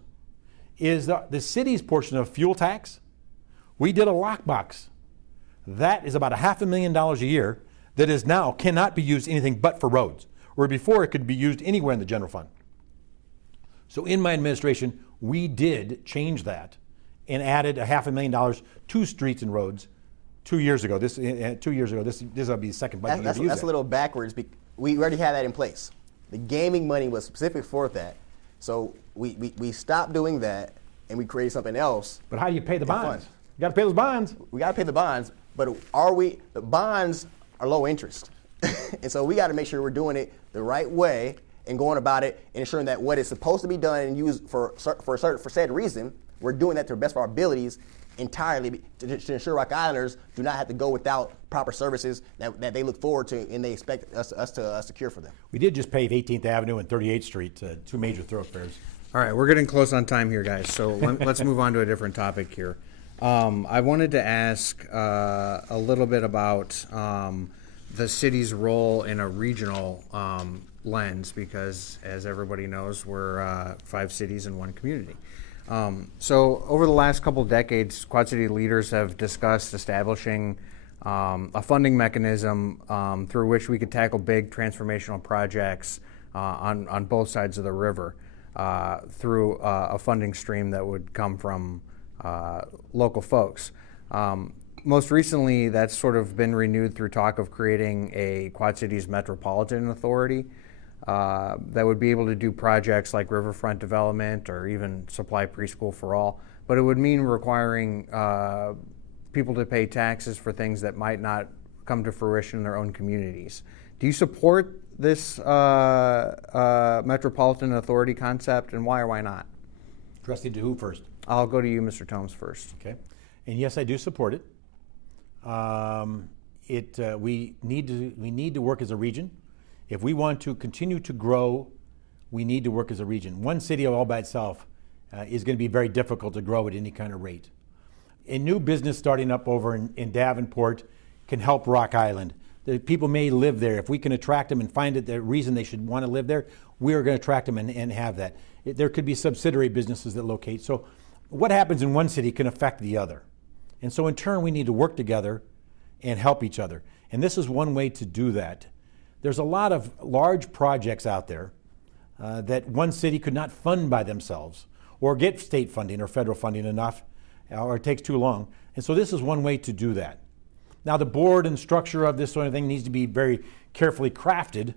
is the city's portion of fuel tax, we did a lockbox. That is about $500,000 a year that is now cannot be used anything but for roads, where before it could be used anywhere in the general fund. So in my administration, we did change that and added $500,000 to streets and roads 2 years ago. This will be the second budget year to use that's that. a little backwards. We already had that in place. The gaming money was specific for that. So we stopped doing that and we created something else. But how do you pay the bonds? You got to pay those bonds. We got to pay the bonds, but the bonds are low interest. And so we got to make sure we're doing it the right way and going about it and ensuring that what is supposed to be done and used for said reason, we're doing that to the best of our abilities entirely to ensure Rock Islanders do not have to go without proper services that they look forward to and they expect us to secure for them. We did just pave 18th Avenue and 38th Street, two major thoroughfares. All right, we're getting close on time here, guys, so let's move on to a different topic here. I wanted to ask a little bit about the city's role in a regional lens, because, as everybody knows, we're 5 cities in one community. So over the last couple decades, Quad City leaders have discussed establishing a funding mechanism through which we could tackle big transformational projects on both sides of the river through a funding stream that would come from local folks. Most recently, that's sort of been renewed through talk of creating a Quad Cities Metropolitan Authority that would be able to do projects like riverfront development or even supply preschool for all. But it would mean requiring people to pay taxes for things that might not come to fruition in their own communities. Do you support this Metropolitan Authority concept, and why or why not? Trustee to who first? I'll go to you, Mr. Tomes, first. Okay. And yes, I do support it. We need to work as a region. If we want to continue to grow, we need to work as a region. One city all by itself is going to be very difficult to grow at any kind of rate. A new business starting up over in Davenport can help Rock Island. The people may live there. If we can attract them and find it the reason they should want to live there, we're going to attract them and have that. There could be subsidiary businesses that locate. So what happens in one city can affect the other. And so in turn, we need to work together and help each other. And this is one way to do that. There's a lot of large projects out there that one city could not fund by themselves or get state funding or federal funding enough, or it takes too long. And so this is one way to do that. Now, the board and structure of this sort of thing needs to be very carefully crafted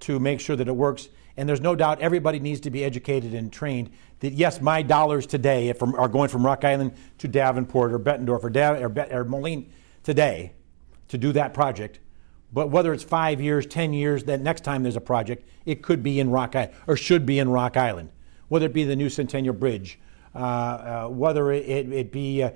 to make sure that it works. And there's no doubt everybody needs to be educated and trained that, yes, my dollars today are going from Rock Island to Davenport or Bettendorf or Moline today to do that project. But whether it's 5 years, 10 years, that next time there's a project, it could be in Rock Island or should be in Rock Island. Whether it be the new Centennial Bridge, whether it be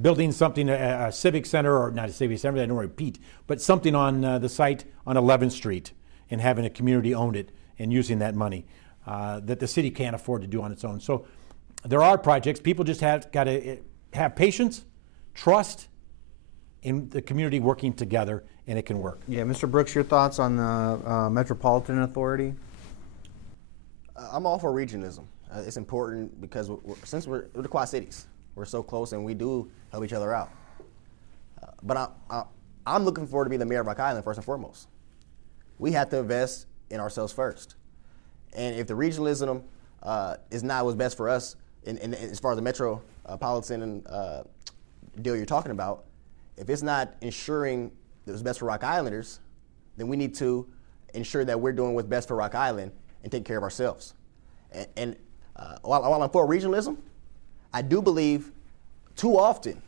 building something, a civic center, or not a civic center, I don't repeat, but something on the site on 11th Street and having a community own it and using that money that the city can't afford to do on its own. So there are projects. People just have got to have patience, trust in the community working together, and it can work. Yeah, Mr. Brooks, your thoughts on the Metropolitan Authority? I'm all for regionalism. It's important because since we're the Quad Cities, we're so close and we do help each other out. But I'm looking forward to be the mayor of Rock Island first and foremost. We have to invest in ourselves first. And if the regionalism is not what's best for us, in as far as the metropolitan deal you're talking about, if it's not ensuring that what's best for Rock Islanders, then we need to ensure that we're doing what's best for Rock Island and take care of ourselves. And while I'm for regionalism, I do believe too often,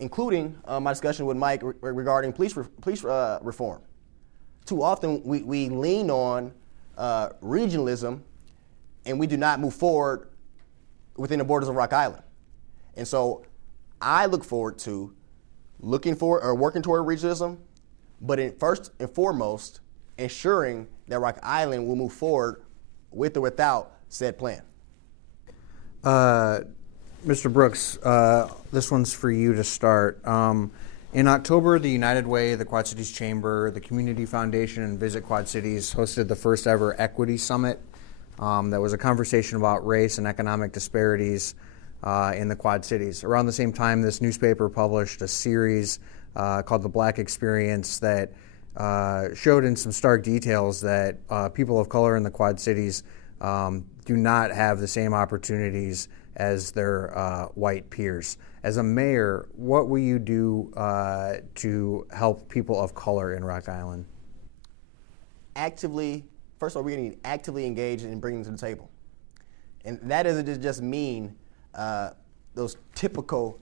including my discussion with Mike regarding police reform, too often we lean on regionalism and we do not move forward within the borders of Rock Island. And so I look forward to working toward regionalism, but first and foremost, ensuring that Rock Island will move forward with or without said plan. Mr. Brooks, this one's for you to start. In October, the United Way, the Quad Cities Chamber, the Community Foundation, and Visit Quad Cities hosted the first ever Equity Summit. That was a conversation about race and economic disparities in the Quad Cities. Around the same time, this newspaper published a series called The Black Experience that showed in some stark details that people of color in the Quad Cities do not have the same opportunities as their white peers. As a mayor, what will you do to help people of color in Rock Island? First of all, we need to actively engage and bring them to the table. And that doesn't just mean those typical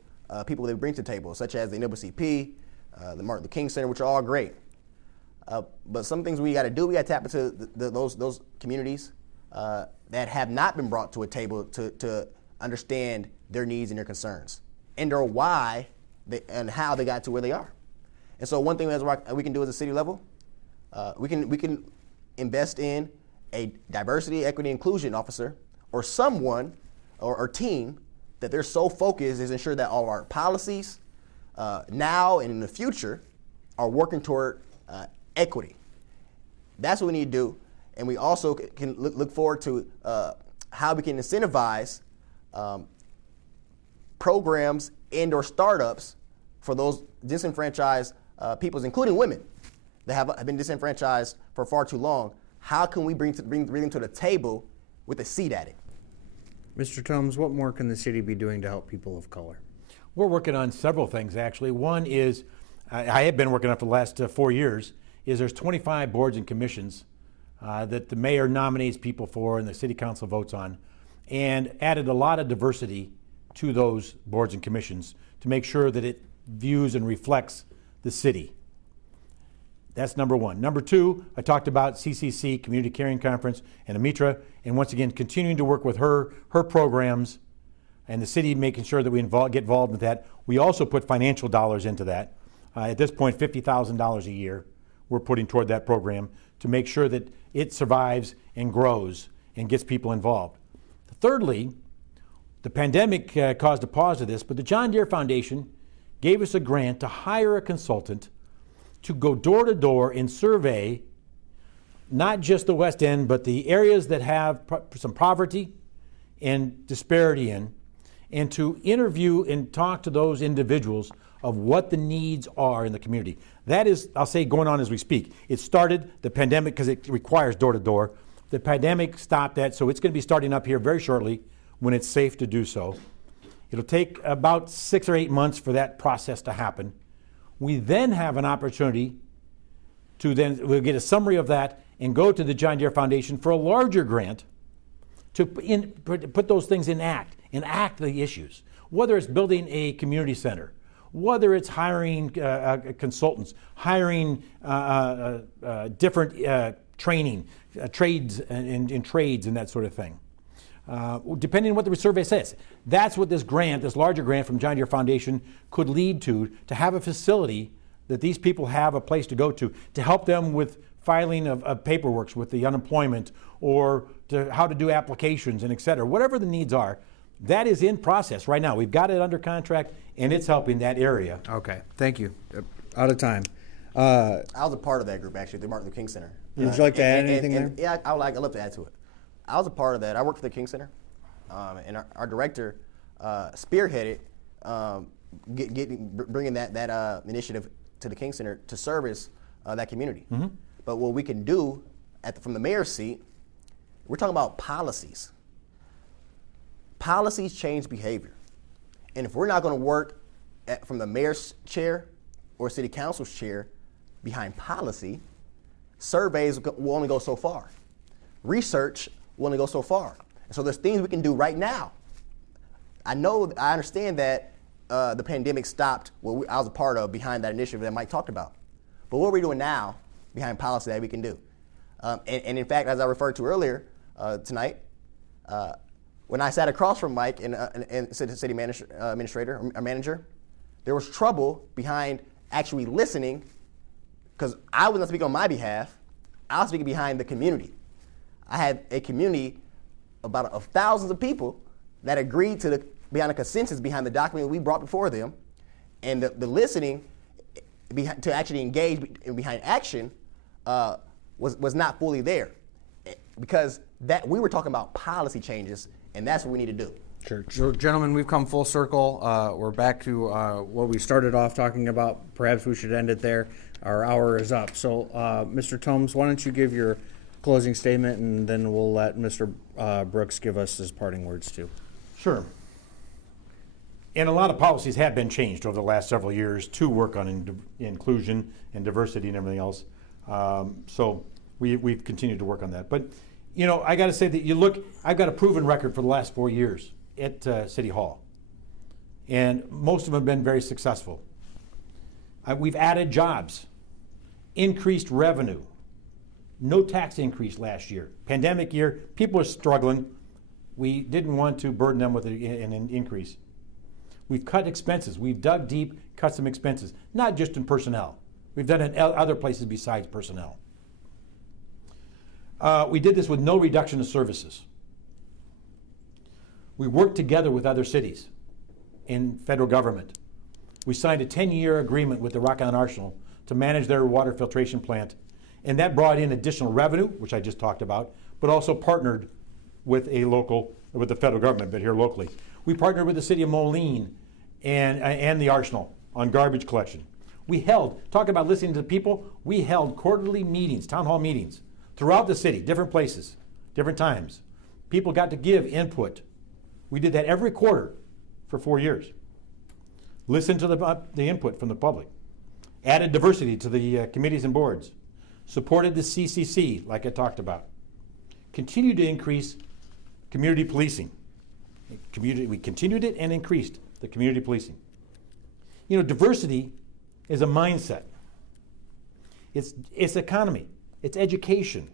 people that we bring to the table, such as the NAACP, the Martin Luther King Center, which are all great. But some things we got to do, we got to tap into those communities that have not been brought to a table to understand their needs and their concerns. and or why and how they got to where they are. And so one thing we can do as a city level, we can invest in a diversity, equity, inclusion officer or someone or team that their sole focus is ensure that all of our policies now and in the future are working toward equity. That's what we need to do. And we also can look forward to how we can incentivize programs and or startups for those disenfranchised peoples, including women that have been disenfranchised for far too long. How can we bring them to the table with a seat at it? Mr. Tomes, what more can the city be doing to help people of color? We're working on several things, actually. One is, I have been working on for the last 4 years, is there's 25 boards and commissions that the mayor nominates people for and the city council votes on, and added a lot of diversity to those boards and commissions to make sure that it views and reflects the city. That's number one. Number two, I talked about CCC, Community Caring Conference, and Amitra, and once again, continuing to work with her programs and the city making sure that we get involved with that. We also put financial dollars into that. At this point, $50,000 a year we're putting toward that program to make sure that it survives and grows and gets people involved. Thirdly, the pandemic caused a pause to this, but the John Deere Foundation gave us a grant to hire a consultant to go door to door and survey not just the West End, but the areas that have some poverty and disparity in, and to interview and talk to those individuals of what the needs are in the community. That is, I'll say, going on as we speak. It started, the pandemic, because it requires door to door. The pandemic stopped that, so it's going to be starting up here very shortly when it's safe to do so. It'll take about 6 or 8 months for that process to happen. We then have an opportunity to we'll get a summary of that and go to the John Deere Foundation for a larger grant to put those things in enact the issues, whether it's building a community center, whether it's hiring consultants, hiring different training, trades in trades and that sort of thing. Depending on what the survey says. That's what this grant, this larger grant from John Deere Foundation could lead to have a facility that these people have a place to go to help them with filing of paperwork with the unemployment or how to do applications and et cetera. Whatever the needs are, that is in process right now. We've got it under contract and it's helping that area. Okay, thank you. Out of time. I was a part of that group actually, the Martin Luther King Center. Would you like to add anything there? Yeah, I'd love to add to it. I was a part of that. I worked for the King Center, and our director spearheaded bringing that initiative to the King Center to service that community. Mm-hmm. But what we can do from the mayor's seat, we're talking about policies. Policies change behavior. And if we're not going to work from the mayor's chair or city council's chair behind policy, surveys will only go so far. Research will only go so far. And so there's things we can do right now. I understand that the pandemic stopped what I was a part of behind that initiative that Mike talked about. But what are we doing now behind policy that we can do? And in fact, as I referred to earlier tonight, when I sat across from Mike and city manager, there was trouble behind actually listening because I was not speaking on my behalf. I was speaking behind the community. I had a community of thousands of people that agreed behind a consensus behind the document we brought before them, and the listening to actually engage behind action was not fully there because that we were talking about policy changes, and that's what we need to do. Sure. So, gentlemen, we've come full circle. We're back to what we started off talking about. Perhaps we should end it there. Our hour is up. So, Mr. Tomes, why don't you give your closing statement, and then we'll let Mr. Brooks give us his parting words too. Sure. And a lot of policies have been changed over the last several years to work on inclusion and diversity and everything else. So we've continued to work on that. But, I got to say that I've got a proven record for the last 4 years at City Hall. And most of them have been very successful. We've added jobs, increased revenue, no tax increase last year. Pandemic year, people are struggling. We didn't want to burden them with an increase. We've cut expenses. We've dug deep, cut some expenses, not just in personnel. We've done it in other places besides personnel. We did this with no reduction of services. We worked together with other cities in federal government. We signed a 10-year agreement with the Rock Island Arsenal to manage their water filtration plant, and that brought in additional revenue, which I just talked about, but also partnered with the federal government, but here locally. We partnered with the city of Moline and the Arsenal on garbage collection. We held, talk about listening to people, we held quarterly meetings, town hall meetings, throughout the city, different places, different times. People got to give input. We did that every quarter for 4 years. Listened to the input from the public. Added diversity to the committees and boards. Supported the CCC, like I talked about. Continued to increase community policing. We continued it and increased the community policing. You know, diversity is a mindset. It's economy. It's education.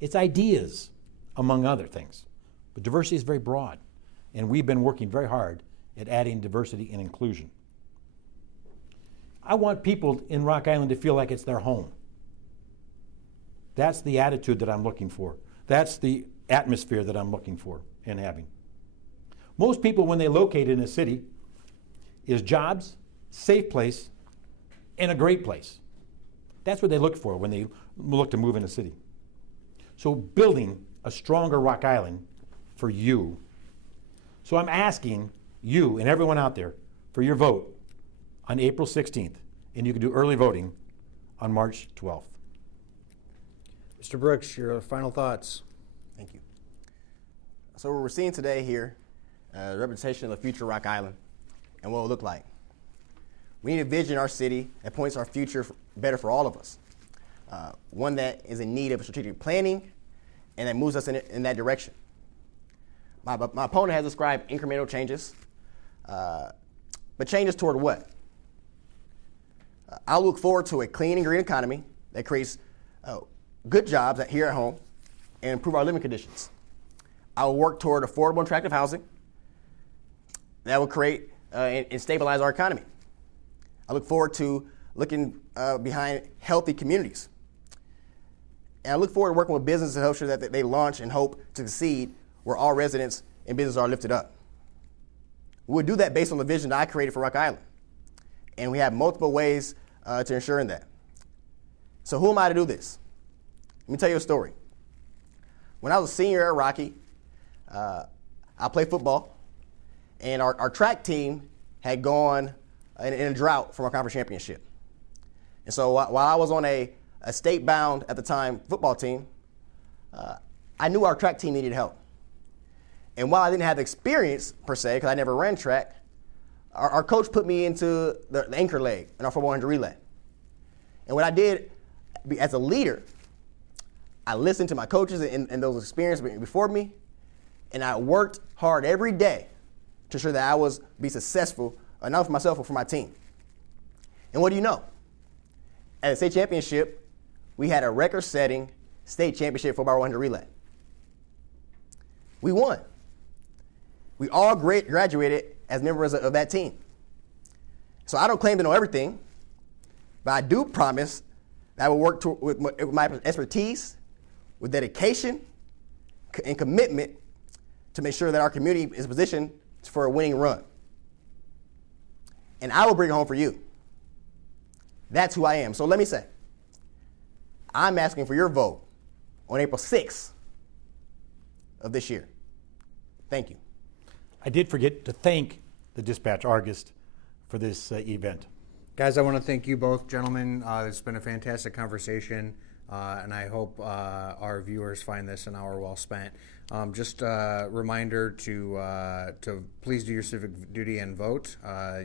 It's ideas, among other things. But diversity is very broad. And we've been working very hard at adding diversity and inclusion. I want people in Rock Island to feel like it's their home. That's the attitude that I'm looking for. That's the atmosphere that I'm looking for and having. Most people, when they locate in a city, is jobs, safe place, and a great place. That's what they look for when they look to move in a city. So building a stronger Rock Island for you. So I'm asking you and everyone out there for your vote on April 16th, and you can do early voting on March 12th. Mr. Brooks, your final thoughts. Thank you. So what we're seeing today here, the representation of the future Rock Island and what it will look like. We need a vision in our city that points our future better for all of us. One that is in need of strategic planning and that moves us in that direction. My opponent has described incremental changes, but changes toward what? I look forward to a clean and green economy that creates good jobs here at home and improve our living conditions. I will work toward affordable and attractive housing that will create and stabilize our economy. I look forward to looking behind healthy communities. And I look forward to working with businesses to help sure that they launch and hope to succeed where all residents and businesses are lifted up. We would do that based on the vision that I created for Rock Island. And we have multiple ways to ensuring that. So who am I to do this? Let me tell you a story. When I was a senior at Rocky, I played football, and our track team had gone in a drought from our conference championship. And so while I was on a state-bound, at the time, football team, I knew our track team needed help. And while I didn't have the experience, per se, because I never ran track, our coach put me into the anchor leg in our 4x100 relay. And what I did as a leader, I listened to my coaches and those experiences before me, and I worked hard every day to ensure that I was be successful, not for myself, but for my team. And what do you know? At the state championship, we had a record-setting state championship 4x100 relay. We won. We all graduated as members of that team. So I don't claim to know everything, but I do promise that I will work with my expertise, with dedication and commitment to make sure that our community is positioned for a winning run. And I will bring it home for you. That's who I am. So let me say, I'm asking for your vote on April 6th of this year. Thank you. I did forget to thank the Dispatch Argus for this event. Guys, I want to thank you both, gentlemen. It's been a fantastic conversation, and I hope our viewers find this an hour well spent. Just a reminder to please do your civic duty and vote.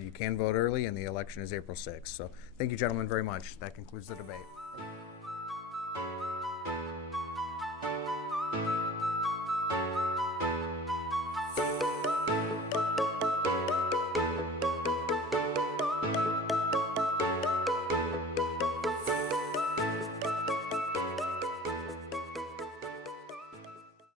You can vote early, and the election is April 6th. So thank you, gentlemen, very much. That concludes the debate.